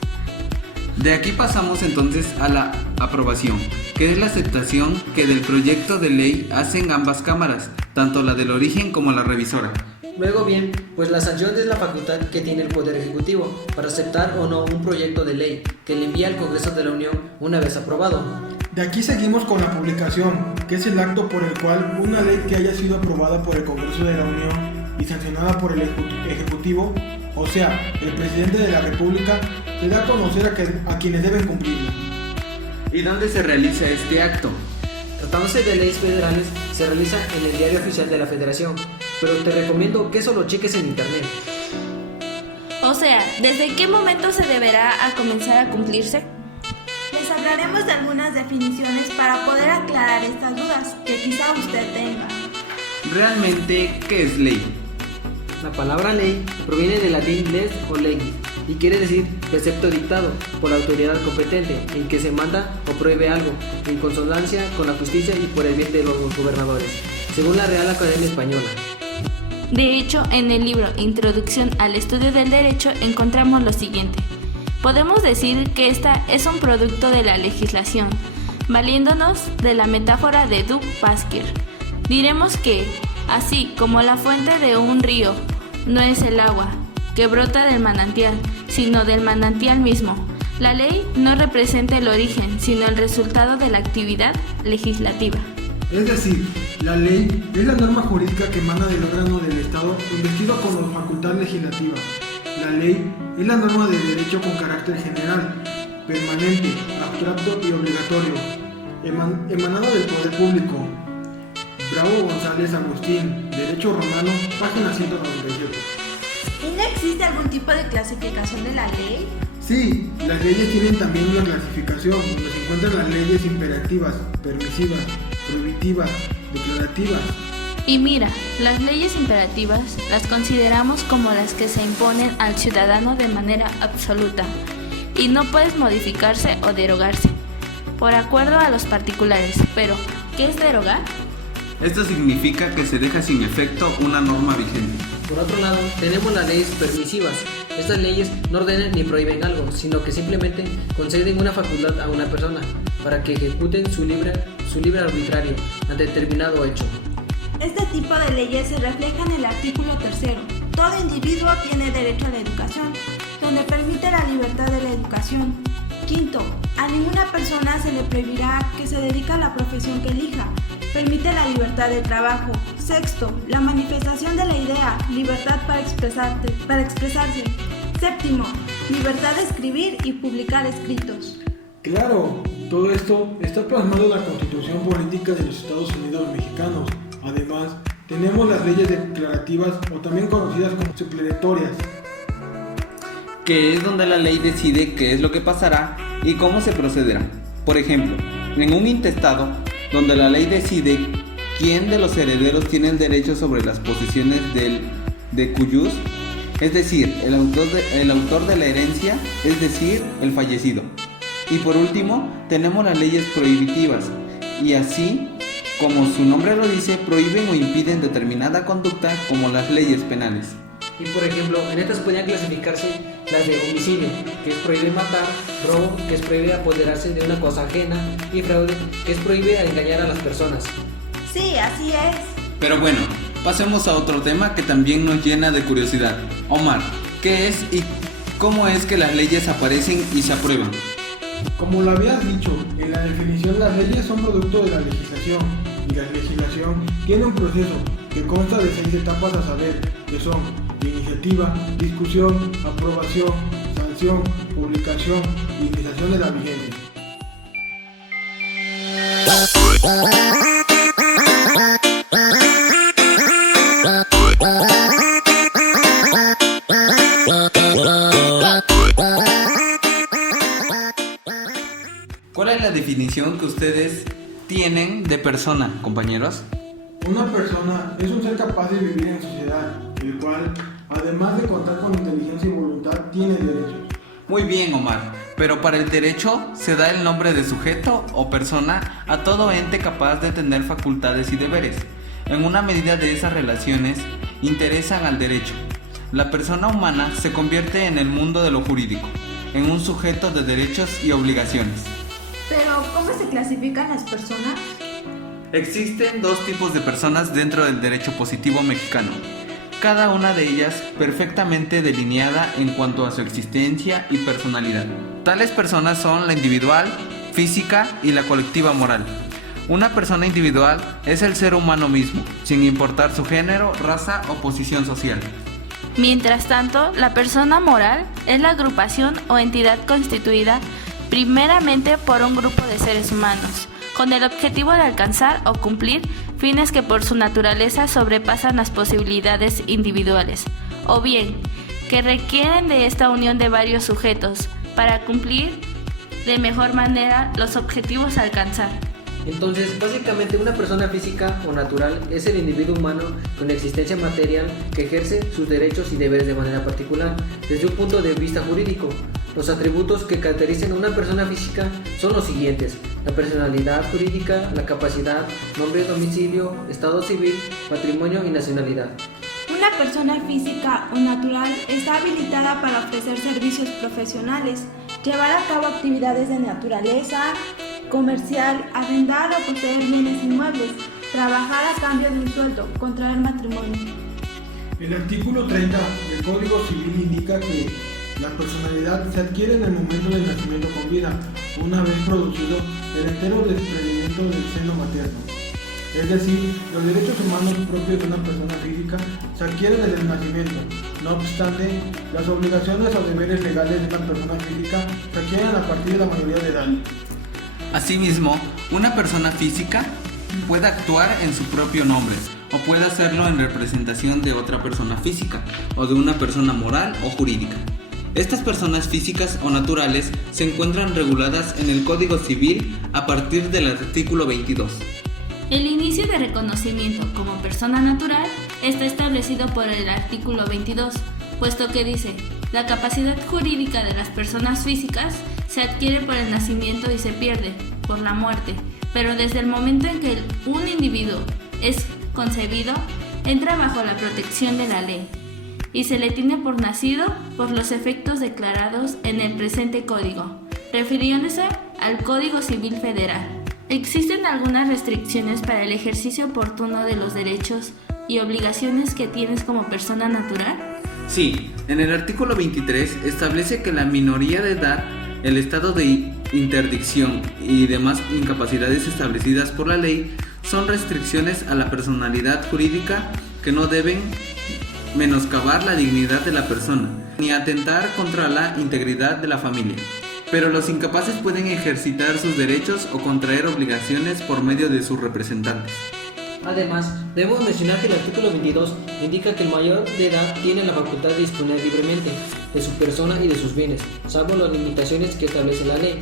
De aquí pasamos entonces a la aprobación, que es la aceptación que del proyecto de ley hacen ambas cámaras, tanto la del origen como la revisora. Luego bien, pues la sanción es la facultad que tiene el Poder Ejecutivo para aceptar o no un proyecto de ley que le envía al Congreso de la Unión una vez aprobado. De aquí seguimos con la publicación, que es el acto por el cual una ley que haya sido aprobada por el Congreso de la Unión y sancionada por el Ejecutivo, o sea, el Presidente de la República, se da a conocer a quienes deben cumplirla. ¿Y dónde se realiza este acto? Tratándose de leyes federales, se realiza en el Diario Oficial de la Federación, pero te recomiendo que eso lo cheques en internet. O sea, ¿desde qué momento se deberá a comenzar a cumplirse? Les hablaremos de algunas definiciones para poder aclarar estas dudas que quizá usted tenga. Realmente, ¿qué es ley? La palabra ley proviene del latín les o legis y quiere decir precepto dictado por la autoridad competente en que se manda o prohíbe algo en consonancia con la justicia y por el bien de los gobernadores, según la Real Academia Española. De hecho, en el libro Introducción al Estudio del Derecho encontramos lo siguiente. Podemos decir que esta es un producto de la legislación, valiéndonos de la metáfora de Du Pasquier. Diremos que, así como la fuente de un río no es el agua que brota del manantial, sino del manantial mismo, la ley no representa el origen, sino el resultado de la actividad legislativa. Es decir, la ley es la norma jurídica que emana del órgano del Estado investido con la facultad legislativa. La ley es la norma de derecho con carácter general, permanente, abstracto y obligatorio, emanada del poder público. Bravo González Agustín, Derecho Romano, página 197. ¿Y no existe algún tipo de clasificación de la ley? Sí, las leyes tienen también una clasificación donde se encuentran las leyes imperativas, permisivas, prohibitivas, declarativas. Y mira, las leyes imperativas las consideramos como las que se imponen al ciudadano de manera absoluta y no pueden modificarse o derogarse, por acuerdo a los particulares. Pero, ¿qué es derogar? Esto significa que se deja sin efecto una norma vigente. Por otro lado, tenemos las leyes permisivas. Estas leyes no ordenan ni prohíben algo, sino que simplemente conceden una facultad a una persona para que ejecuten su libre arbitrario ante determinado hecho. Este tipo de leyes se refleja en el artículo 3. Todo individuo tiene derecho a la educación, donde permite la libertad de la educación. 5. A ninguna persona se le prohibirá que se dedique a la profesión que elija. Permite la libertad de trabajo. 6. La manifestación de la idea, libertad para expresarse. 7. Libertad de escribir y publicar escritos. Claro, todo esto está plasmado en la Constitución Política de los Estados Unidos Mexicanos. Además, tenemos las leyes declarativas o también conocidas como supletorias, Que es donde la ley decide qué es lo que pasará y cómo se procederá. Por ejemplo, en un intestado, donde la ley decide quién de los herederos tiene el derecho sobre las posesiones de cuyus, es decir, el autor de la herencia, es decir, el fallecido. Y por último, tenemos las leyes prohibitivas, y así, como su nombre lo dice, prohíben o impiden determinada conducta, como las leyes penales. Y por ejemplo, en estas podrían clasificarse las de homicidio, que es prohíbe matar, robo, que es prohíbe apoderarse de una cosa ajena, y fraude, que es prohíbe engañar a las personas. Sí, así es. Pero bueno, pasemos a otro tema que también nos llena de curiosidad. Omar, ¿qué es y cómo es que las leyes aparecen y se aprueban? Como lo habías dicho, en la definición las leyes son producto de la legislación y la legislación tiene un proceso que consta de 6 etapas a saber, que son iniciativa, discusión, aprobación, sanción, publicación y iniciación de la vigencia. definición que ustedes tienen de persona, compañeros? Una persona es un ser capaz de vivir en sociedad, el cual, además de contar con inteligencia y voluntad, tiene derechos. Muy bien, Omar, pero para el derecho se da el nombre de sujeto o persona a todo ente capaz de tener facultades y deberes. En una medida de esas relaciones interesan al derecho. La persona humana se convierte en el mundo de lo jurídico, en un sujeto de derechos y obligaciones. Pero, ¿cómo se clasifican las personas? Existen dos tipos de personas dentro del derecho positivo mexicano, cada una de ellas perfectamente delineada en cuanto a su existencia y personalidad. Tales personas son la individual, física y la colectiva moral. Una persona individual es el ser humano mismo, sin importar su género, raza o posición social. Mientras tanto, la persona moral es la agrupación o entidad constituida primeramente por un grupo de seres humanos, con el objetivo de alcanzar o cumplir fines que por su naturaleza sobrepasan las posibilidades individuales, o bien, que requieren de esta unión de varios sujetos para cumplir de mejor manera los objetivos a alcanzar. Entonces, básicamente una persona física o natural es el individuo humano con existencia material que ejerce sus derechos y deberes de manera particular, desde un punto de vista jurídico. Los atributos que caracterizan a una persona física son los siguientes: la personalidad jurídica, la capacidad, nombre, domicilio, estado civil, patrimonio y nacionalidad. Una persona física o natural está habilitada para ofrecer servicios profesionales, llevar a cabo actividades de naturaleza, comercial, arrendar o poseer bienes inmuebles, trabajar a cambio de un sueldo, contraer matrimonio. El artículo 30 del Código Civil indica que la personalidad se adquiere en el momento del nacimiento con vida, una vez producido el entero desprendimiento del seno materno. Es decir, los derechos humanos propios de una persona física se adquieren desde el nacimiento. No obstante, las obligaciones o deberes legales de una persona física se adquieren a partir de la mayoría de edad. Asimismo, una persona física puede actuar en su propio nombre o puede hacerlo en representación de otra persona física o de una persona moral o jurídica. Estas personas físicas o naturales se encuentran reguladas en el Código Civil a partir del artículo 22. El inicio de reconocimiento como persona natural está establecido por el artículo 22, puesto que dice: la capacidad jurídica de las personas físicas se adquiere por el nacimiento y se pierde por la muerte, pero desde el momento en que un individuo es concebido, entra bajo la protección de la ley y se le tiene por nacido por los efectos declarados en el presente código, refiriéndose al Código Civil Federal. Existen algunas restricciones para el ejercicio oportuno de los derechos y obligaciones que tienes como persona natural. Sí, en el artículo 23 establece que la minoría de edad, el estado de interdicción y demás incapacidades establecidas por la ley son restricciones a la personalidad jurídica que no deben menoscabar la dignidad de la persona ni atentar contra la integridad de la familia. Pero los incapaces pueden ejercitar sus derechos o contraer obligaciones por medio de sus representantes. Además, debemos mencionar que el artículo 22 indica que el mayor de edad tiene la facultad de disponer libremente de su persona y de sus bienes, salvo las limitaciones que establece la ley.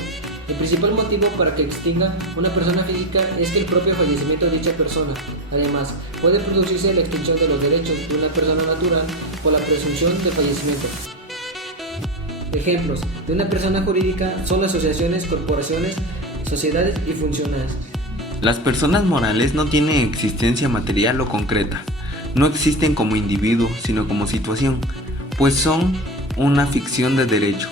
El principal motivo para que extinga una persona física es que el propio fallecimiento de dicha persona. Además, puede producirse la extinción de los derechos de una persona natural por la presunción de fallecimiento. Ejemplos de una persona jurídica son asociaciones, corporaciones, sociedades y funcionarios. Las personas morales no tienen existencia material o concreta, no existen como individuo, sino como situación, pues son una ficción de derecho,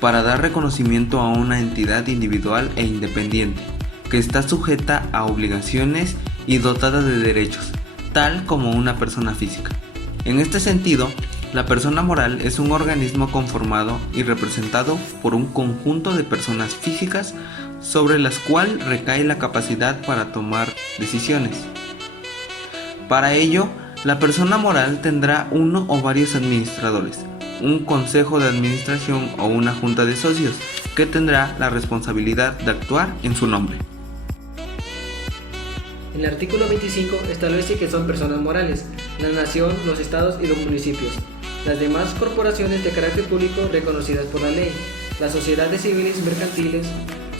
para dar reconocimiento a una entidad individual e independiente, que está sujeta a obligaciones y dotada de derechos, tal como una persona física. En este sentido, la persona moral es un organismo conformado y representado por un conjunto de personas físicas sobre las cuales recae la capacidad para tomar decisiones. Para ello, la persona moral tendrá uno o varios administradores, un consejo de administración o una junta de socios que tendrá la responsabilidad de actuar en su nombre. El artículo 25 establece que son personas morales la nación, los estados y los municipios, las demás corporaciones de carácter público reconocidas por la ley, las sociedades civiles mercantiles,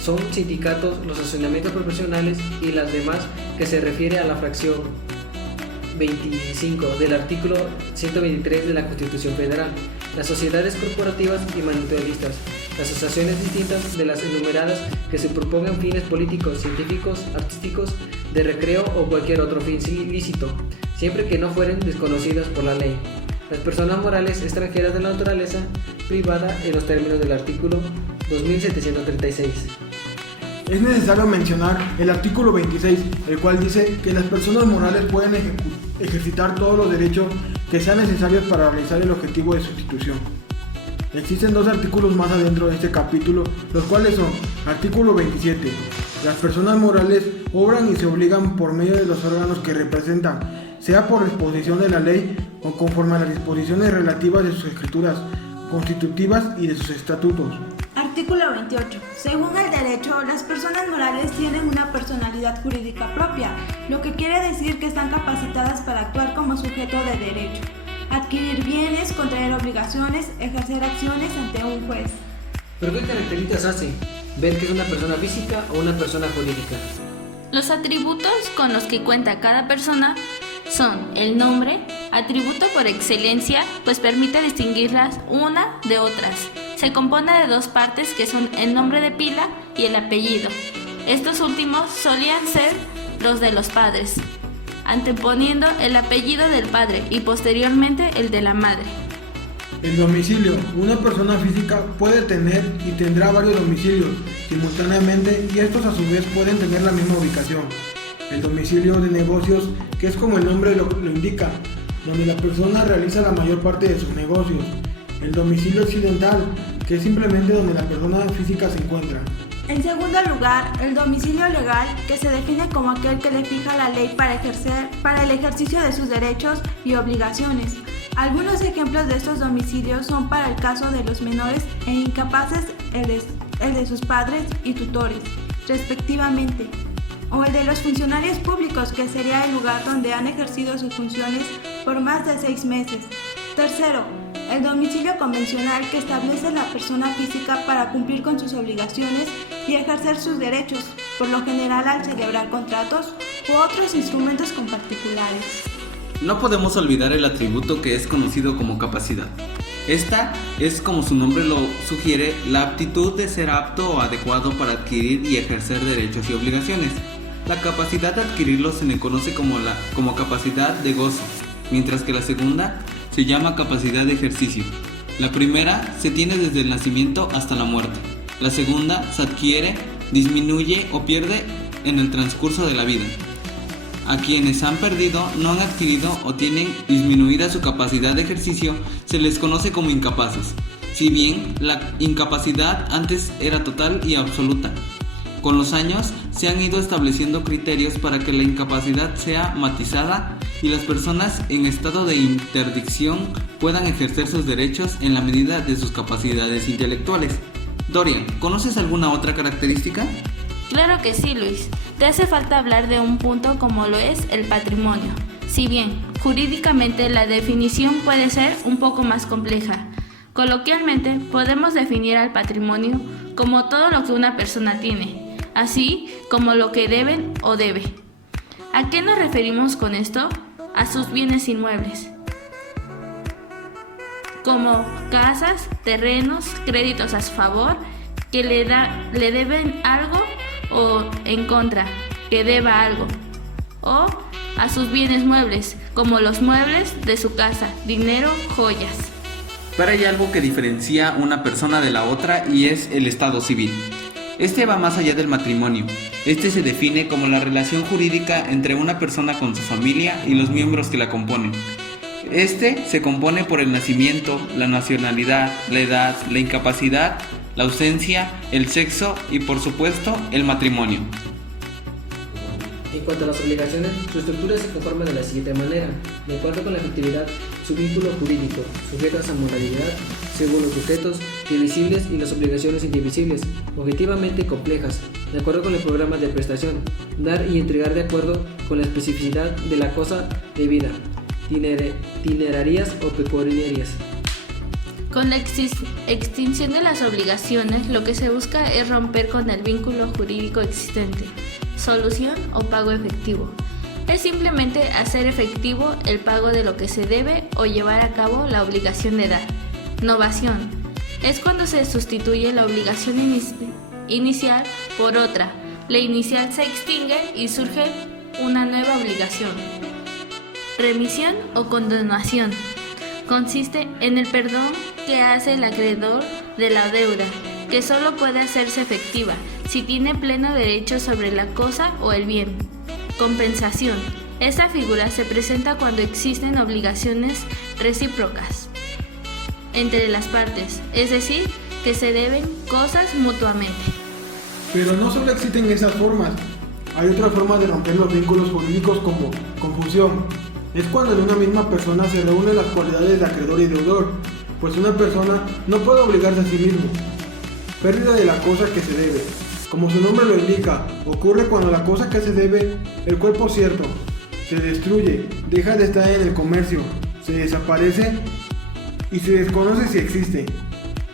son sindicatos, los asociamientos profesionales y las demás, que se refiere a la fracción 25 del artículo 123 de la Constitución Federal, las sociedades corporativas y mutualistas, las asociaciones distintas de las enumeradas que se propongan fines políticos, científicos, artísticos, de recreo o cualquier otro fin ilícito, siempre que no fueren desconocidas por la ley. Las personas morales extranjeras de la naturaleza privada en los términos del artículo 2736. Es necesario mencionar el artículo 26, el cual dice que las personas morales pueden ejercitar todos los derechos que sean necesarios para realizar el objetivo de su institución. Existen dos artículos más adentro de este capítulo, los cuales son: artículo 27. Las personas morales obran y se obligan por medio de los órganos que representan, sea por disposición de la ley o conforme a las disposiciones relativas de sus escrituras constitutivas y de sus estatutos. Artículo 28. Según el derecho, las personas morales tienen una personalidad jurídica propia, lo que quiere decir que están capacitadas para actuar como sujeto de derecho, adquirir bienes, contraer obligaciones, ejercer acciones ante un juez. ¿Pero qué características hace ver que es una persona física o una persona jurídica? Los atributos con los que cuenta cada persona son el nombre, atributo por excelencia, pues permite distinguirlas una de otras. Se compone de dos partes que son el nombre de pila y el apellido. Estos últimos solían ser los de los padres, anteponiendo el apellido del padre y posteriormente el de la madre. El domicilio. Una persona física puede tener y tendrá varios domicilios simultáneamente, y estos a su vez pueden tener la misma ubicación. El domicilio de negocios, que es como el nombre lo indica, donde la persona realiza la mayor parte de sus negocios. El domicilio accidental, que es simplemente donde la persona física se encuentra. En segundo lugar, el domicilio legal, que se define como aquel que le fija la ley para el ejercicio de sus derechos y obligaciones. Algunos ejemplos de estos domicilios son, para el caso de los menores e incapaces, el de sus padres y tutores, respectivamente, o el de los funcionarios públicos, que sería el lugar donde han ejercido sus funciones por más de 6 meses. Tercero, el domicilio convencional, que establece la persona física para cumplir con sus obligaciones y ejercer sus derechos, por lo general al celebrar contratos u otros instrumentos con particulares. No podemos olvidar el atributo que es conocido como capacidad. Esta es, como su nombre lo sugiere, la aptitud de ser apto o adecuado para adquirir y ejercer derechos y obligaciones. La capacidad de adquirirlos se le conoce como capacidad de goce, mientras que la segunda se llama capacidad de ejercicio. La primera se tiene desde el nacimiento hasta la muerte. La segunda se adquiere, disminuye o pierde en el transcurso de la vida. A quienes han perdido, no han adquirido o tienen disminuida su capacidad de ejercicio se les conoce como incapaces, si bien la incapacidad antes era total y absoluta. Con los años se han ido estableciendo criterios para que la incapacidad sea matizada y las personas en estado de interdicción puedan ejercer sus derechos en la medida de sus capacidades intelectuales. Dorian, ¿conoces alguna otra característica? Claro que sí, Luis. Te hace falta hablar de un punto como lo es el patrimonio. Si bien, jurídicamente la definición puede ser un poco más compleja. Coloquialmente, podemos definir al patrimonio como todo lo que una persona tiene, así como lo que deben o debe. ¿A qué nos referimos con esto? A sus bienes inmuebles, como casas, terrenos, créditos a su favor, que le deben algo, o en contra, que deba algo, o a sus bienes muebles, como los muebles de su casa, dinero, joyas. Pero hay algo que diferencia una persona de la otra y es el estado civil. Este va más allá del matrimonio. Este se define como la relación jurídica entre una persona con su familia y los miembros que la componen. Este se compone por el nacimiento, la nacionalidad, la edad, la incapacidad, la ausencia, el sexo y, por supuesto, el matrimonio. En cuanto a las obligaciones, su estructura se conforma de la siguiente manera: de acuerdo con la efectividad, su vínculo jurídico, sujetas a moralidad, según los sujetos, divisibles y las obligaciones indivisibles, objetivamente complejas, de acuerdo con el programa de prestación, dar y entregar de acuerdo con la especificidad de la cosa debida, dinerarias o pecuniarias. Con la extinción de las obligaciones, lo que se busca es romper con el vínculo jurídico existente. Solución o pago efectivo. Es simplemente hacer efectivo el pago de lo que se debe o llevar a cabo la obligación de dar. Novación. Es cuando se sustituye la obligación inicial por otra. La inicial se extingue y surge una nueva obligación. Remisión o condonación. Consiste en el perdón que hace el acreedor de la deuda, que solo puede hacerse efectiva si tiene pleno derecho sobre la cosa o el bien. Compensación. Esta figura se presenta cuando existen obligaciones recíprocas entre las partes, es decir, que se deben cosas mutuamente. Pero no solo existen esas formas, hay otra forma de romper los vínculos jurídicos como confusión. Es cuando en una misma persona se reúnen las cualidades de acreedor y deudor, pues una persona no puede obligarse a sí mismo. Pérdida de la cosa que se debe. Como su nombre lo indica, ocurre cuando la cosa que se debe, el cuerpo cierto, se destruye, deja de estar en el comercio, se desaparece y se desconoce si existe.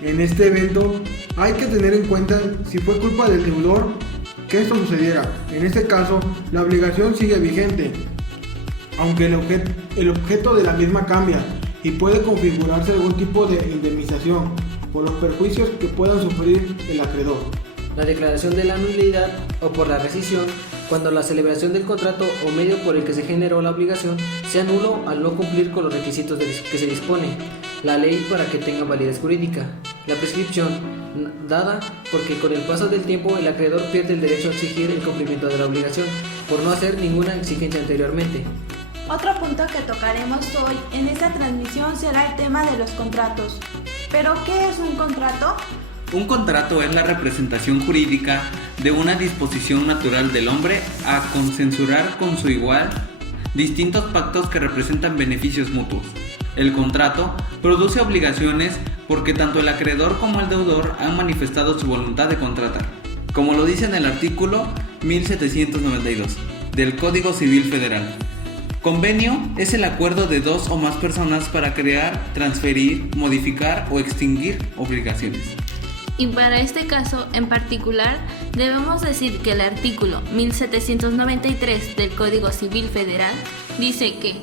En este evento hay que tener en cuenta si fue culpa del deudor que esto sucediera. En este caso, la obligación sigue vigente, aunque el objeto de la misma cambia y puede configurarse algún tipo de indemnización por los perjuicios que puedan sufrir el acreedor. La declaración de la nulidad o por la rescisión, cuando la celebración del contrato o medio por el que se generó la obligación sea nulo al no cumplir con los requisitos que se dispone la ley para que tenga validez jurídica. La prescripción, dada porque con el paso del tiempo el acreedor pierde el derecho a exigir el cumplimiento de la obligación por no hacer ninguna exigencia anteriormente. Otro punto que tocaremos hoy en esta transmisión será el tema de los contratos. ¿Pero qué es un contrato? Un contrato es la representación jurídica de una disposición natural del hombre a consensuar con su igual distintos pactos que representan beneficios mutuos. El contrato produce obligaciones porque tanto el acreedor como el deudor han manifestado su voluntad de contratar, como lo dice en el artículo 1792 del Código Civil Federal. Convenio es el acuerdo de dos o más personas para crear, transferir, modificar o extinguir obligaciones. Y para este caso en particular, debemos decir que el artículo 1793 del Código Civil Federal dice que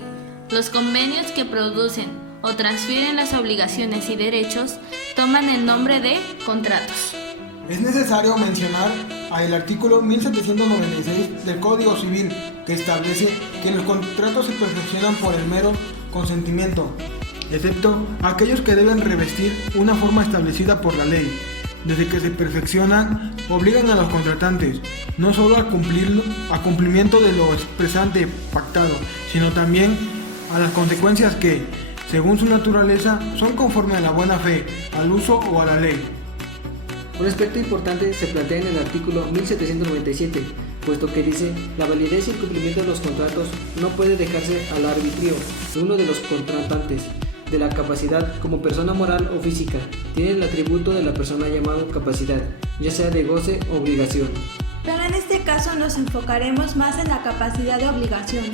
los convenios que producen o transfieren las obligaciones y derechos toman el nombre de contratos. Es necesario mencionar el artículo 1796 del Código Civil, que establece que los contratos se perfeccionan por el mero consentimiento, excepto aquellos que deben revestir una forma establecida por la ley. Desde que se perfeccionan, obligan a los contratantes no solo a cumplimiento de lo expresante pactado, sino también a las consecuencias que, según su naturaleza, son conforme a la buena fe, al uso o a la ley. Un aspecto importante se plantea en el artículo 1797, puesto que dice: la validez y el cumplimiento de los contratos no puede dejarse al arbitrio de uno de los contratantes. De la capacidad como persona moral o física, tiene el atributo de la persona llamado capacidad, ya sea de goce o obligación. Pero en este caso nos enfocaremos más en la capacidad de obligación.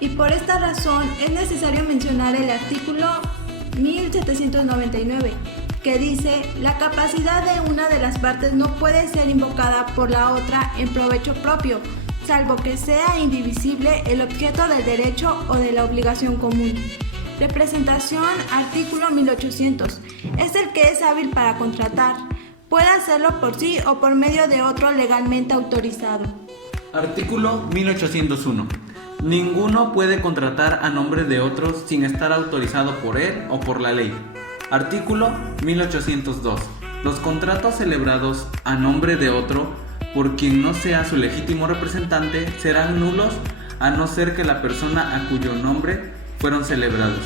Y por esta razón es necesario mencionar el artículo 1799, que dice: la capacidad de una de las partes no puede ser invocada por la otra en provecho propio, salvo que sea indivisible el objeto del derecho o de la obligación común. Representación, artículo 1800. Es el que es hábil para contratar. Puede hacerlo por sí o por medio de otro legalmente autorizado. Artículo 1801. Ninguno puede contratar a nombre de otros sin estar autorizado por él o por la ley. Artículo 1802. Los contratos celebrados a nombre de otro por quien no sea su legítimo representante serán nulos a no ser que la persona a cuyo nombre fueron celebrados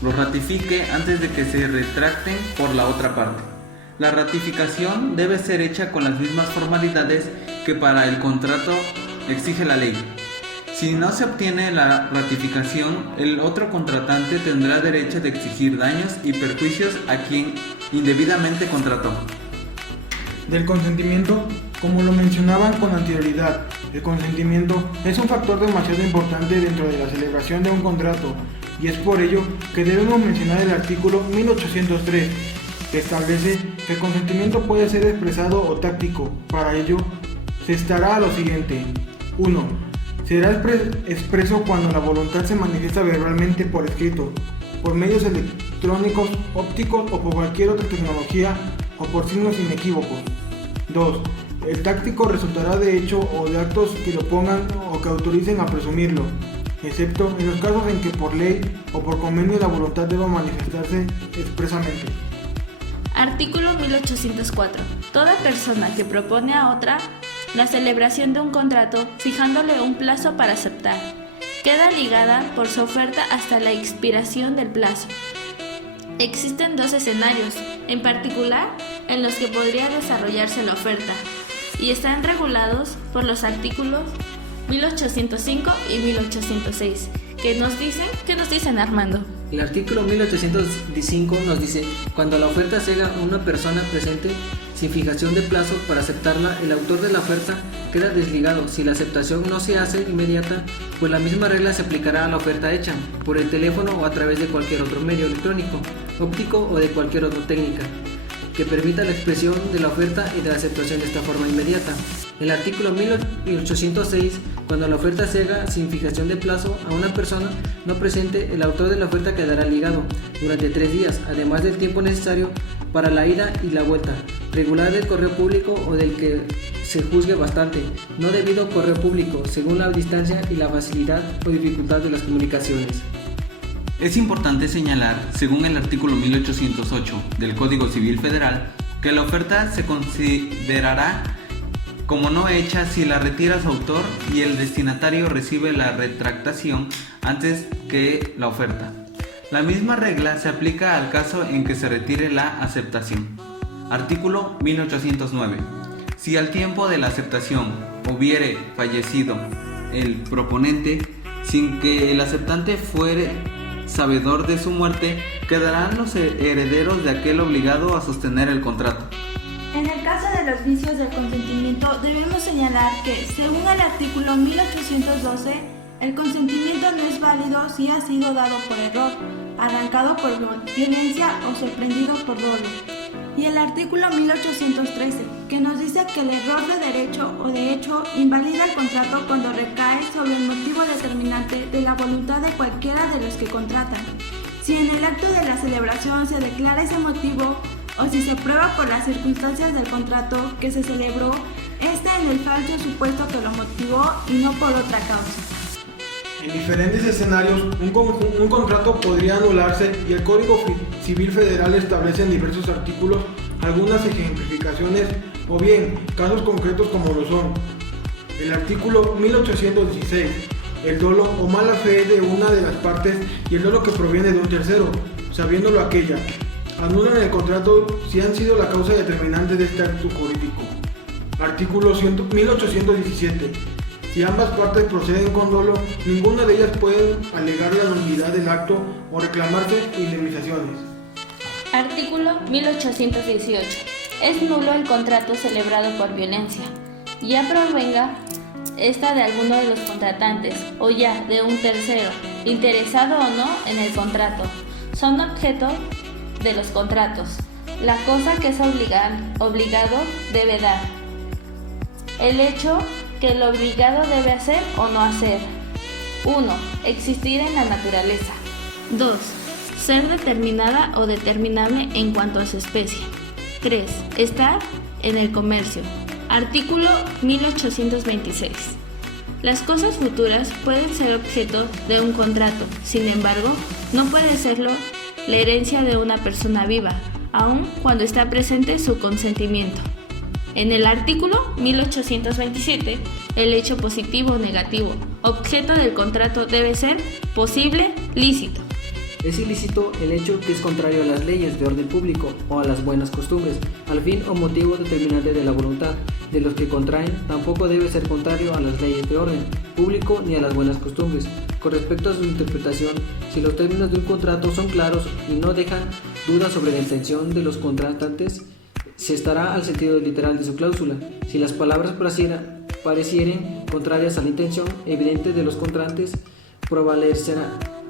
los ratifique antes de que se retracten por la otra parte. La ratificación debe ser hecha con las mismas formalidades que para el contrato exige la ley. Si no se obtiene la ratificación, el otro contratante tendrá derecho de exigir daños y perjuicios a quien indebidamente contrató. Del consentimiento, como lo mencionaban con anterioridad, el consentimiento es un factor demasiado importante dentro de la celebración de un contrato, y es por ello que debemos mencionar el artículo 1803, que establece que el consentimiento puede ser expresado o táctico. Para ello, se estará a lo siguiente. 1. Será expreso cuando la voluntad se manifiesta verbalmente por escrito, por medios electrónicos, ópticos o por cualquier otra tecnología o por signos inequívocos. 2. El táctico resultará de hecho o de actos que lo pongan o que autoricen a presumirlo, excepto en los casos en que por ley o por convenio la voluntad deba manifestarse expresamente. Artículo 1804. Toda persona que propone a otra la celebración de un contrato fijándole un plazo para aceptar, queda ligada por su oferta hasta la expiración del plazo. Existen dos escenarios, en particular, en los que podría desarrollarse la oferta, y están regulados por los artículos 1805 y 1806. ¿Qué nos dicen, Armando? El artículo 1805 nos dice: cuando la oferta se haga a una persona presente sin fijación de plazo para aceptarla, el autor de la oferta queda desligado. Si la aceptación no se hace inmediata, pues la misma regla se aplicará a la oferta hecha por el teléfono o a través de cualquier otro medio electrónico, óptico o de cualquier otra técnica que permita la expresión de la oferta y de la aceptación de esta forma inmediata. El artículo 1806, cuando la oferta se haga sin fijación de plazo a una persona no presente, el autor de la oferta quedará ligado durante 3 días, además del tiempo necesario para la ida y la vuelta, regular del correo público o del que se juzgue bastante, no debido correo público, según la distancia y la facilidad o dificultad de las comunicaciones. Es importante señalar, según el artículo 1808 del Código Civil Federal, que la oferta se considerará como no hecha si la retira su autor y el destinatario recibe la retractación antes que la oferta. La misma regla se aplica al caso en que se retire la aceptación. Artículo 1809. Si al tiempo de la aceptación hubiere fallecido el proponente sin que el aceptante fuere sabedor de su muerte, quedarán los herederos de aquel obligado a sostener el contrato. En el caso de los vicios del consentimiento, debemos señalar que, según el artículo 1812, el consentimiento no es válido si ha sido dado por error, arrancado por violencia o sorprendido por dolo. Y el artículo 1813, que nos dice que el error de derecho o de hecho invalida el contrato cuando recae sobre el motivo determinante de la voluntad de cualquiera de los que contratan. Si en el acto de la celebración se declara ese motivo o si se prueba por las circunstancias del contrato que se celebró, en el falso supuesto que lo motivó y no por otra causa. En diferentes escenarios, un contrato podría anularse y el Código Civil Federal establece en diversos artículos algunas ejemplificaciones o bien casos concretos como lo son el artículo 1816, el dolo o mala fe de una de las partes y el dolo que proviene de un tercero, sabiéndolo aquella. Anulan el contrato si han sido la causa determinante de este acto jurídico. Artículo 1817. Si ambas partes proceden con dolo, ninguna de ellas puede alegar la nulidad del acto o reclamarse indemnizaciones. Artículo 1818. Es nulo el contrato celebrado por violencia, ya provenga esta de alguno de los contratantes o ya de un tercero, interesado o no en el contrato. Son objeto de los contratos la cosa que es obligado debe dar, el hecho que el obligado debe hacer o no hacer. 1. Existir en la naturaleza. 2. Ser determinada o determinable en cuanto a su especie. 3. Estar en el comercio. Artículo 1826. Las cosas futuras pueden ser objeto de un contrato, sin embargo, no puede serlo la herencia de una persona viva, aun cuando está presente su consentimiento. En el artículo 1827, el hecho positivo o negativo, objeto del contrato, debe ser posible, lícito. Es ilícito el hecho que es contrario a las leyes de orden público o a las buenas costumbres, al fin o motivo determinante de la voluntad de los que contraen. Tampoco debe ser contrario a las leyes de orden público ni a las buenas costumbres. Con respecto a su interpretación, si los términos de un contrato son claros y no dejan dudas sobre la intención de los contratantes, se estará al sentido literal de su cláusula. Si las palabras parecieren contrarias a la intención evidente de los contratantes,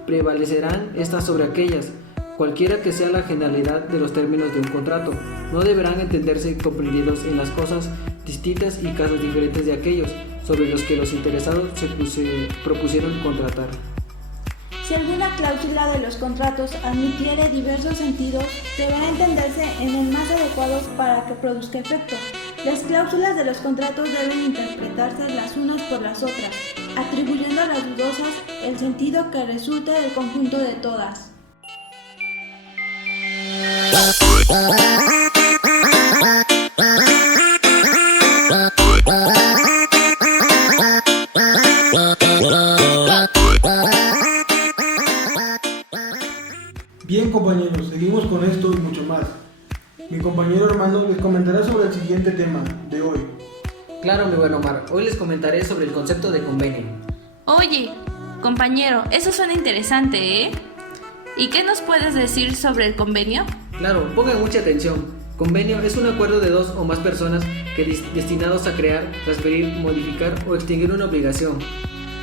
prevalecerán estas sobre aquellas, cualquiera que sea la generalidad de los términos de un contrato. No deberán entenderse comprendidos en las cosas distintas y casos diferentes de aquellos sobre los que los interesados se propusieron contratar. Si alguna cláusula de los contratos admitiere diversos sentidos, deberá entenderse en el más adecuado para que produzca efecto. Las cláusulas de los contratos deben interpretarse las unas por las otras, atribuyendo a las dudosas el sentido que resulte del conjunto de todas. Bien, compañeros, seguimos con esto y mucho más. Mi compañero Armando les comentará sobre el siguiente tema de hoy. Claro, mi buen Omar, hoy les comentaré sobre el concepto de convenio. Oye, compañero, eso suena interesante, ¿eh? ¿Y qué nos puedes decir sobre el convenio? Claro, pongan mucha atención. Convenio es un acuerdo de dos o más personas destinados a crear, transferir, modificar o extinguir una obligación.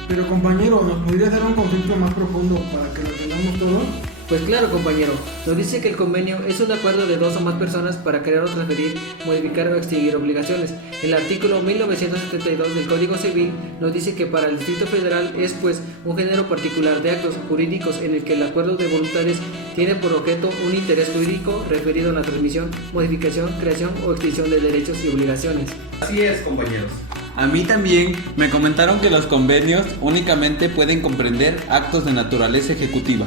Pero compañero, ¿nos podrías dar un concepto más profundo para que lo entendamos todos? Pues claro, compañero, nos dice que el convenio es un acuerdo de dos o más personas para crear o transferir, modificar o extinguir obligaciones. El artículo 1972 del Código Civil nos dice que para el Distrito Federal es pues un género particular de actos jurídicos en el que el acuerdo de voluntades tiene por objeto un interés jurídico referido a la transmisión, modificación, creación o extinción de derechos y obligaciones. Así es, compañeros. A mí también me comentaron que los convenios únicamente pueden comprender actos de naturaleza ejecutiva,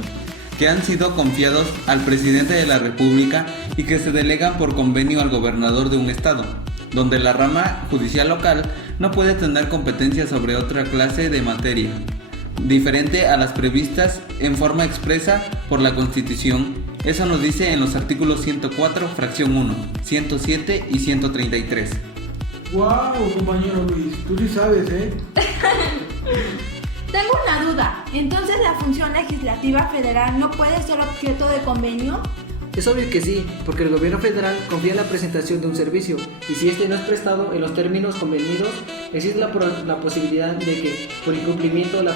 que han sido confiados al presidente de la República y que se delegan por convenio al gobernador de un estado, donde la rama judicial local no puede tener competencia sobre otra clase de materia, diferente a las previstas en forma expresa por la Constitución. Eso nos dice en los artículos 104, fracción 1, 107 y 133. ¡Wow, compañero Luis! Tú sí sabes, ¿eh? Tengo una duda. ¿Entonces la función legislativa federal no puede ser objeto de convenio? Es obvio que sí, porque el gobierno federal confía en la presentación de un servicio, y si este no es prestado en los términos convenidos, existe la posibilidad de que, por incumplimiento, la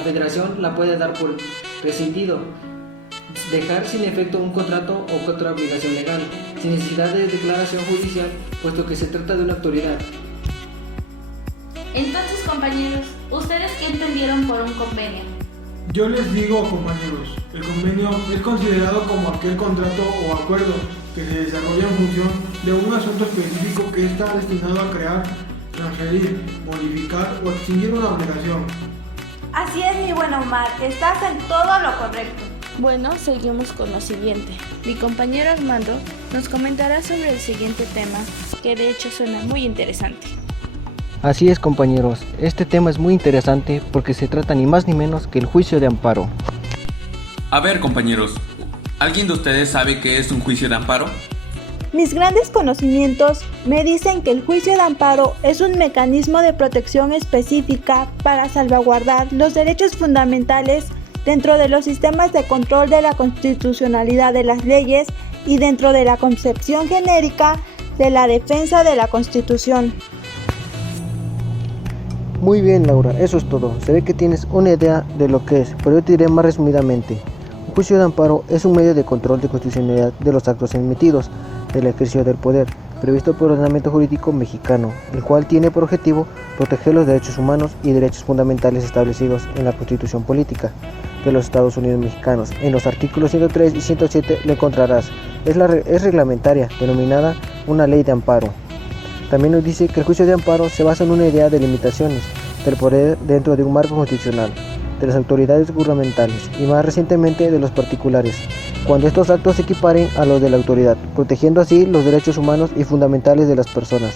federación la puede dar por rescindido, dejar sin efecto un contrato o otra obligación legal, sin necesidad de declaración judicial, puesto que se trata de una autoridad. Entonces, compañeros, ¿ustedes qué entendieron por un convenio? Yo les digo, compañeros, el convenio es considerado como aquel contrato o acuerdo que se desarrolla en función de un asunto específico que está destinado a crear, transferir, modificar o extinguir una obligación. Así es, mi buen Omar, estás en todo lo correcto. Bueno, seguimos con lo siguiente. Mi compañero Armando nos comentará sobre el siguiente tema, que de hecho suena muy interesante. Así es, compañeros, este tema es muy interesante porque se trata ni más ni menos que el juicio de amparo. A ver, compañeros, ¿alguien de ustedes sabe qué es un juicio de amparo? Mis grandes conocimientos me dicen que el juicio de amparo es un mecanismo de protección específica para salvaguardar los derechos fundamentales dentro de los sistemas de control de la constitucionalidad de las leyes y dentro de la concepción genérica de la defensa de la Constitución. Muy bien, Laura, eso es todo. Se ve que tienes una idea de lo que es, pero yo te diré más resumidamente. Un juicio de amparo es un medio de control de constitucionalidad de los actos emitidos del ejercicio del poder, previsto por el ordenamiento jurídico mexicano, el cual tiene por objetivo proteger los derechos humanos y derechos fundamentales establecidos en la Constitución Política de los Estados Unidos Mexicanos. En los artículos 103 y 107 lo encontrarás. Es reglamentaria, denominada una ley de amparo. También nos dice que el juicio de amparo se basa en una idea de limitaciones del poder dentro de un marco constitucional, de las autoridades gubernamentales y más recientemente de los particulares, cuando estos actos se equiparen a los de la autoridad, protegiendo así los derechos humanos y fundamentales de las personas,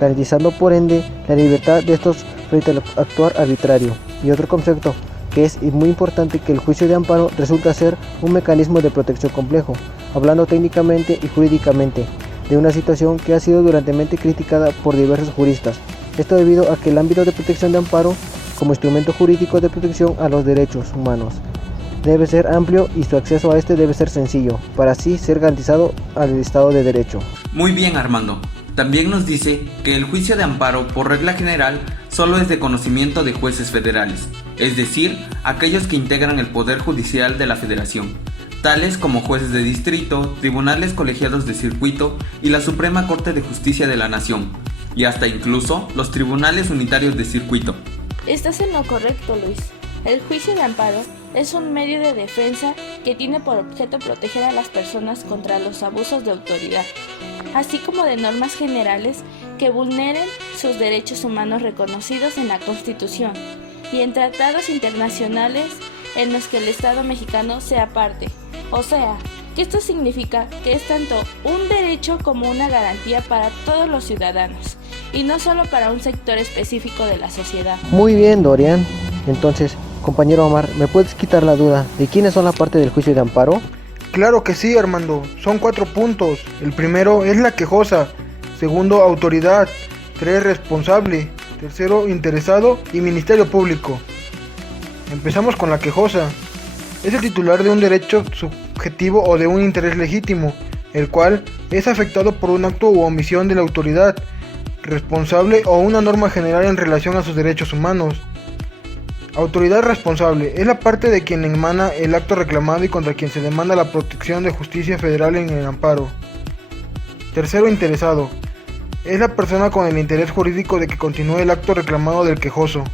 garantizando por ende la libertad de estos frente al actuar arbitrario. Y otro concepto que es muy importante, que el juicio de amparo resulta ser un mecanismo de protección complejo, hablando técnicamente y jurídicamente, de una situación que ha sido duramente criticada por diversos juristas. Esto debido a que el ámbito de protección de amparo, como instrumento jurídico de protección a los derechos humanos, debe ser amplio y su acceso a este debe ser sencillo, para así ser garantizado al Estado de Derecho. Muy bien, Armando. También nos dice que el juicio de amparo, por regla general, solo es de conocimiento de jueces federales, es decir, aquellos que integran el Poder Judicial de la Federación, tales como jueces de distrito, tribunales colegiados de circuito y la Suprema Corte de Justicia de la Nación, y hasta incluso los tribunales unitarios de circuito. Estás en lo correcto, Luis. El juicio de amparo es un medio de defensa que tiene por objeto proteger a las personas contra los abusos de autoridad, así como de normas generales que vulneren sus derechos humanos reconocidos en la Constitución y en tratados internacionales en los que el Estado mexicano sea parte. O sea, que esto significa que es tanto un derecho como una garantía para todos los ciudadanos, y no solo para un sector específico de la sociedad. Muy bien, Dorian. Entonces, compañero Omar, ¿me puedes quitar la duda de quiénes son la parte del juicio de amparo? Claro que sí, Armando. Son 4 puntos. El primero es la quejosa. Segundo, autoridad. 3, responsable. Tercero, interesado y Ministerio Público. Empezamos con la quejosa. Es el titular de un derecho subjetivo o de un interés legítimo, el cual es afectado por un acto u omisión de la autoridad responsable o una norma general en relación a sus derechos humanos. Autoridad responsable es la parte de quien emana el acto reclamado y contra quien se demanda la protección de justicia federal en el amparo. Tercero, interesado. Es la persona con el interés jurídico de que continúe el acto reclamado del quejoso.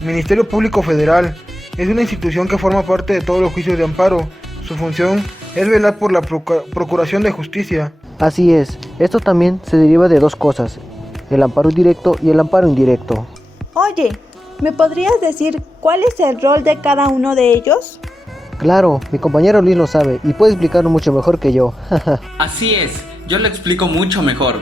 Ministerio Público Federal es una institución que forma parte de todos los juicios de amparo. Su función es velar por la procuración de justicia. Así es, esto también se deriva de 2 cosas, el amparo directo y el amparo indirecto. Oye, ¿me podrías decir cuál es el rol de cada uno de ellos? Claro, mi compañero Luis lo sabe y puede explicarlo mucho mejor que yo. Así es, yo lo explico mucho mejor.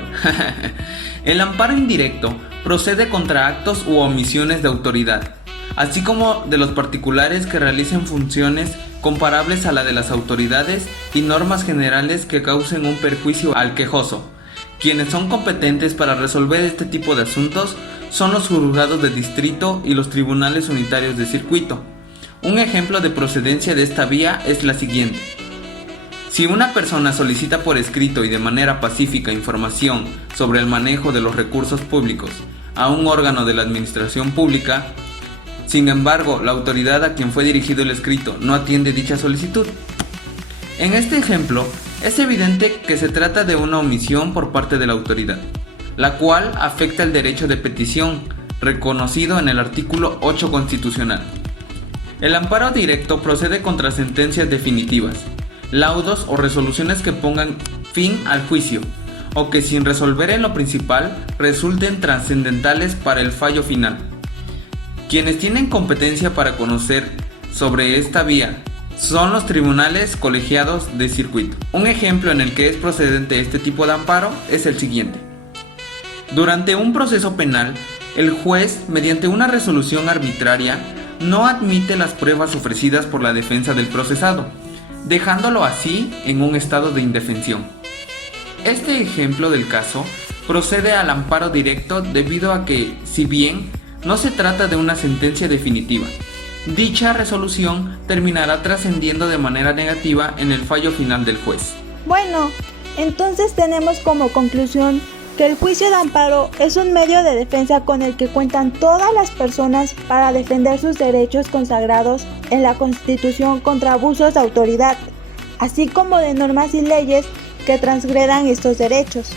El amparo indirecto procede contra actos u omisiones de autoridad, así como de los particulares que realicen funciones comparables a la de las autoridades y normas generales que causen un perjuicio al quejoso. Quienes son competentes para resolver este tipo de asuntos son los juzgados de distrito y los tribunales unitarios de circuito. Un ejemplo de procedencia de esta vía es la siguiente. Si una persona solicita por escrito y de manera pacífica información sobre el manejo de los recursos públicos a un órgano de la administración pública, sin embargo, la autoridad a quien fue dirigido el escrito no atiende dicha solicitud. En este ejemplo, es evidente que se trata de una omisión por parte de la autoridad, la cual afecta el derecho de petición, reconocido en el artículo 8 constitucional. El amparo directo procede contra sentencias definitivas, laudos o resoluciones que pongan fin al juicio, o que sin resolver en lo principal resulten trascendentales para el fallo final. Quienes tienen competencia para conocer sobre esta vía son los tribunales colegiados de circuito. Un ejemplo en el que es procedente este tipo de amparo es el siguiente. Durante un proceso penal, el juez, mediante una resolución arbitraria, no admite las pruebas ofrecidas por la defensa del procesado, dejándolo así en un estado de indefensión. Este ejemplo del caso procede al amparo directo debido a que, si bien no se trata de una sentencia definitiva, dicha resolución terminará trascendiendo de manera negativa en el fallo final del juez. Bueno, entonces tenemos como conclusión que el juicio de amparo es un medio de defensa con el que cuentan todas las personas para defender sus derechos consagrados en la Constitución contra abusos de autoridad, así como de normas y leyes que transgredan estos derechos.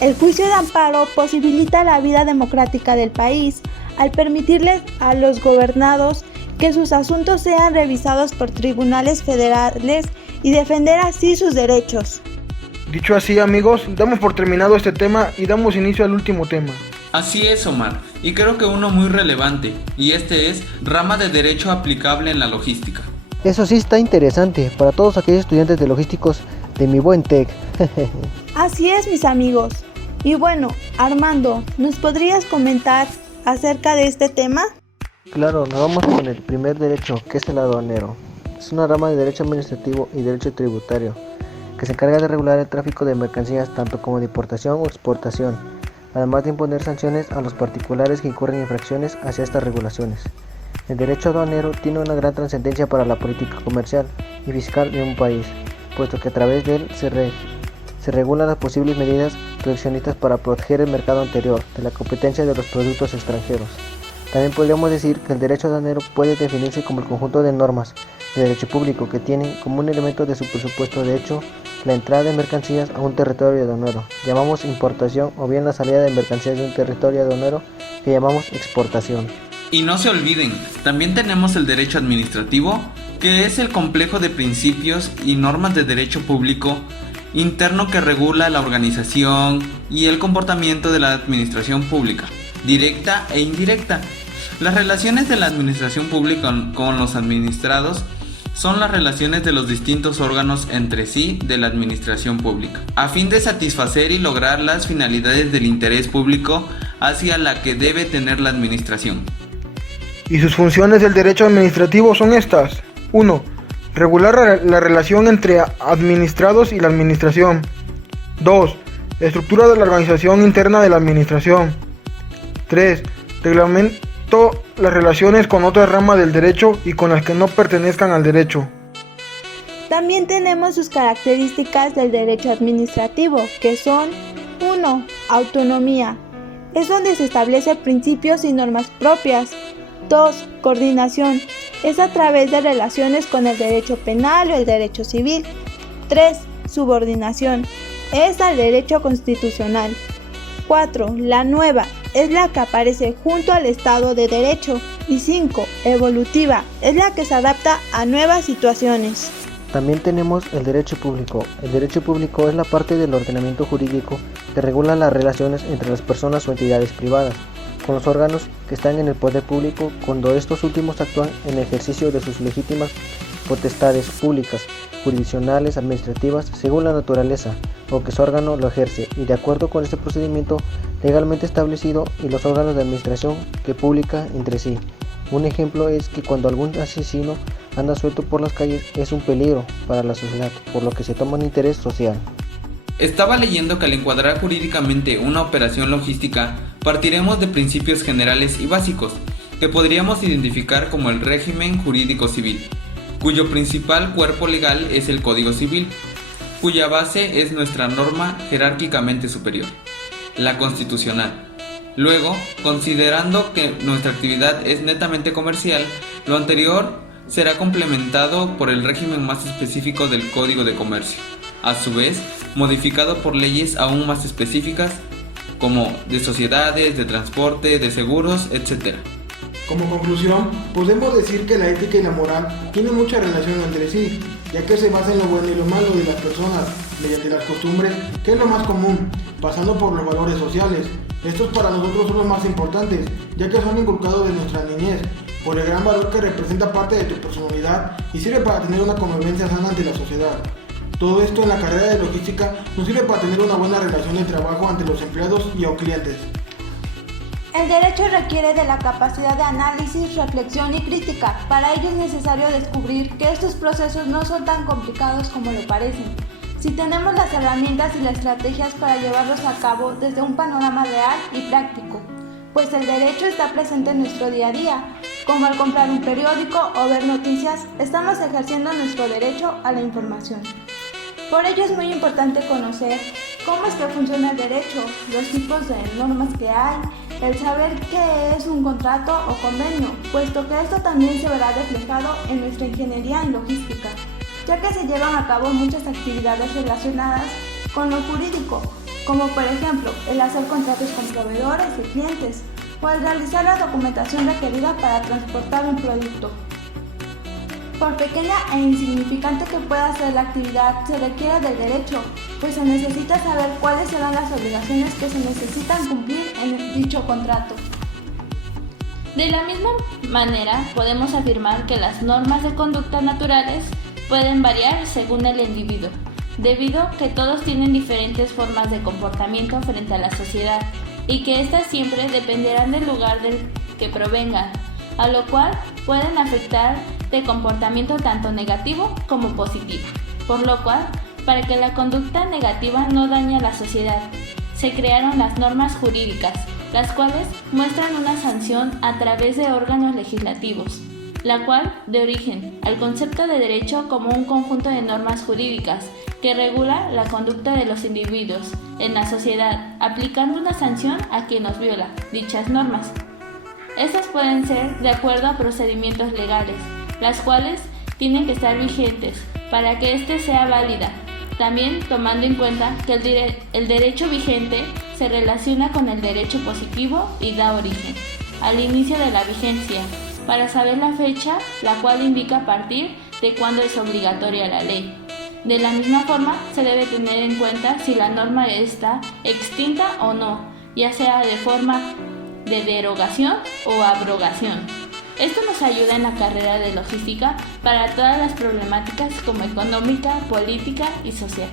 El juicio de amparo posibilita la vida democrática del país al permitirles a los gobernados que sus asuntos sean revisados por tribunales federales y defender así sus derechos. Dicho así, amigos, damos por terminado este tema y damos inicio al último tema. Así es, Omar, y creo que uno muy relevante, y este es rama de derecho aplicable en la logística. Eso sí está interesante para todos aquellos estudiantes de logísticos de mi buen TEC. Así es, mis amigos. Y bueno, Armando, ¿nos podrías comentar acerca de este tema? Claro, nos vamos con el primer derecho, que es el aduanero. Es una rama de derecho administrativo y derecho tributario, que se encarga de regular el tráfico de mercancías tanto como de importación o exportación, además de imponer sanciones a los particulares que incurren infracciones hacia estas regulaciones. El derecho aduanero tiene una gran trascendencia para la política comercial y fiscal de un país, puesto que a través de él se regulan las posibles medidas proteccionistas para proteger el mercado interior de la competencia de los productos extranjeros. También podríamos decir que el derecho aduanero puede definirse como el conjunto de normas de derecho público que tienen como un elemento de su presupuesto de hecho la entrada de mercancías a un territorio aduanero, llamamos importación, o bien la salida de mercancías de un territorio aduanero que llamamos exportación. Y no se olviden, también tenemos el derecho administrativo, que es el complejo de principios y normas de derecho público interno que regula la organización y el comportamiento de la administración pública, directa e indirecta. Las relaciones de la administración pública con los administrados son las relaciones de los distintos órganos entre sí de la administración pública, a fin de satisfacer y lograr las finalidades del interés público hacia la que debe tener la administración. Y sus funciones del derecho administrativo son estas. 1. Regular la relación entre administrados y la administración. 2. Estructura de la organización interna de la administración. 3. Reglamento las relaciones con otras ramas del derecho y con las que no pertenezcan al derecho. También tenemos sus características del derecho administrativo, que son 1. Autonomía. Es donde se establecen principios y normas propias. 2. Coordinación. Es a través de relaciones con el derecho penal o el derecho civil. 3. Subordinación. Es al derecho constitucional. 4. La nueva. Es la que aparece junto al Estado de Derecho. Y 5. Evolutiva. Es la que se adapta a nuevas situaciones. También tenemos el derecho público. El derecho público es la parte del ordenamiento jurídico que regula las relaciones entre las personas o entidades privadas con los órganos que están en el poder público cuando estos últimos actúan en ejercicio de sus legítimas potestades públicas, jurisdiccionales, administrativas, según la naturaleza o que su órgano lo ejerce y de acuerdo con este procedimiento legalmente establecido y los órganos de administración que publica entre sí. Un ejemplo es que cuando algún asesino anda suelto por las calles es un peligro para la sociedad, por lo que se toma un interés social. Estaba leyendo que al encuadrar jurídicamente una operación logística, partiremos de principios generales y básicos, que podríamos identificar como el régimen jurídico civil, cuyo principal cuerpo legal es el Código Civil, cuya base es nuestra norma jerárquicamente superior, la constitucional. Luego, considerando que nuestra actividad es netamente comercial, lo anterior será complementado por el régimen más específico del Código de Comercio, a su vez modificado por leyes aún más específicas como de sociedades, de transporte, de seguros, etc. Como conclusión, podemos decir que la ética y la moral tienen mucha relación entre sí, ya que se basa en lo bueno y lo malo de las personas, mediante las costumbres, que es lo más común, pasando por los valores sociales. Estos para nosotros son los más importantes, ya que son inculcados de nuestra niñez, por el gran valor que representa parte de tu personalidad y sirve para tener una convivencia sana ante la sociedad. Todo esto en la carrera de logística nos sirve para tener una buena relación de trabajo ante los empleados y o clientes. El derecho requiere de la capacidad de análisis, reflexión y crítica. Para ello es necesario descubrir que estos procesos no son tan complicados como lo parecen. Si tenemos las herramientas y las estrategias para llevarlos a cabo desde un panorama real y práctico, pues el derecho está presente en nuestro día a día, como al comprar un periódico o ver noticias, estamos ejerciendo nuestro derecho a la información. Por ello es muy importante conocer cómo es que funciona el derecho, los tipos de normas que hay, el saber qué es un contrato o convenio, puesto que esto también se verá reflejado en nuestra ingeniería en logística, ya que se llevan a cabo muchas actividades relacionadas con lo jurídico, como por ejemplo el hacer contratos con proveedores y clientes, o el realizar la documentación requerida para transportar un producto. Por pequeña e insignificante que pueda ser la actividad, se requiere del derecho, pues se necesita saber cuáles serán las obligaciones que se necesitan cumplir en dicho contrato. De la misma manera, podemos afirmar que las normas de conducta naturales pueden variar según el individuo, debido a que todos tienen diferentes formas de comportamiento frente a la sociedad y que éstas siempre dependerán del lugar del que provengan, a lo cual pueden afectar de comportamiento tanto negativo como positivo, por lo cual, para que la conducta negativa no dañe a la sociedad, se crearon las normas jurídicas, las cuales muestran una sanción a través de órganos legislativos, la cual de origen al concepto de derecho como un conjunto de normas jurídicas que regula la conducta de los individuos en la sociedad, aplicando una sanción a quien nos viola dichas normas. Estas pueden ser de acuerdo a procedimientos legales, las cuales tienen que estar vigentes para que éste sea válida. También tomando en cuenta que el derecho vigente se relaciona con el derecho positivo y da origen al inicio de la vigencia, para saber la fecha, la cual indica a partir de cuándo es obligatoria la ley. De la misma forma, se debe tener en cuenta si la norma está extinta o no, ya sea de forma de derogación o abrogación. Esto nos ayuda en la carrera de logística para todas las problemáticas como económica, política y social.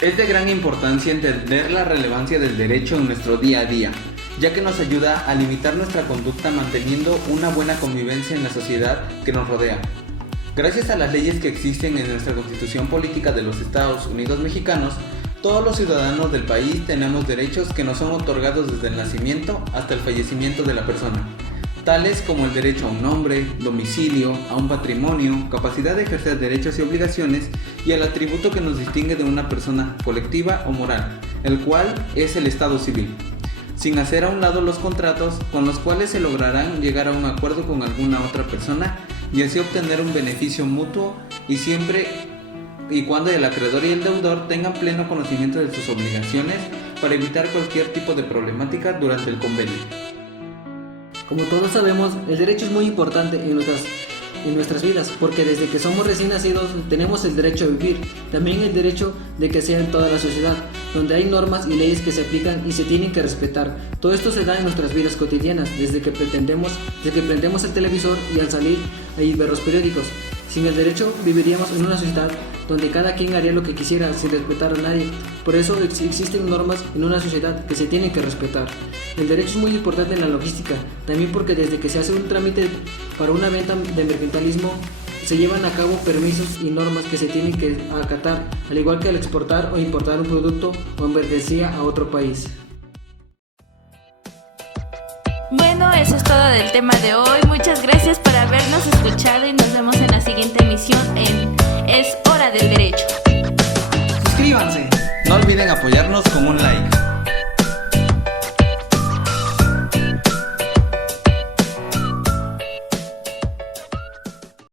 Es de gran importancia entender la relevancia del derecho en nuestro día a día, ya que nos ayuda a limitar nuestra conducta manteniendo una buena convivencia en la sociedad que nos rodea. Gracias a las leyes que existen en nuestra Constitución Política de los Estados Unidos Mexicanos, todos los ciudadanos del país tenemos derechos que nos son otorgados desde el nacimiento hasta el fallecimiento de la persona, tales como el derecho a un nombre, domicilio, a un patrimonio, capacidad de ejercer derechos y obligaciones y al atributo que nos distingue de una persona colectiva o moral, el cual es el estado civil, sin hacer a un lado los contratos con los cuales se lograrán llegar a un acuerdo con alguna otra persona y así obtener un beneficio mutuo y siempre y cuando el acreedor y el deudor tengan pleno conocimiento de sus obligaciones para evitar cualquier tipo de problemática durante el convenio. Como todos sabemos, el derecho es muy importante en nuestras vidas, porque desde que somos recién nacidos tenemos el derecho a vivir, también el derecho de que sea en toda la sociedad, donde hay normas y leyes que se aplican y se tienen que respetar. Todo esto se da en nuestras vidas cotidianas, desde que prendemos el televisor y al salir a ver los periódicos. Sin el derecho viviríamos en una sociedad donde cada quien haría lo que quisiera sin respetar a nadie. Por eso existen normas en una sociedad que se tienen que respetar. El derecho es muy importante en la logística, también porque desde que se hace un trámite para una venta de mercantilismo, se llevan a cabo permisos y normas que se tienen que acatar, al igual que al exportar o importar un producto o mercancía a otro país. Bueno, eso es todo del tema de hoy. Muchas gracias por habernos escuchado y nos vemos en la siguiente emisión en Es Hora del Derecho. Suscríbanse. No olviden apoyarnos con un like.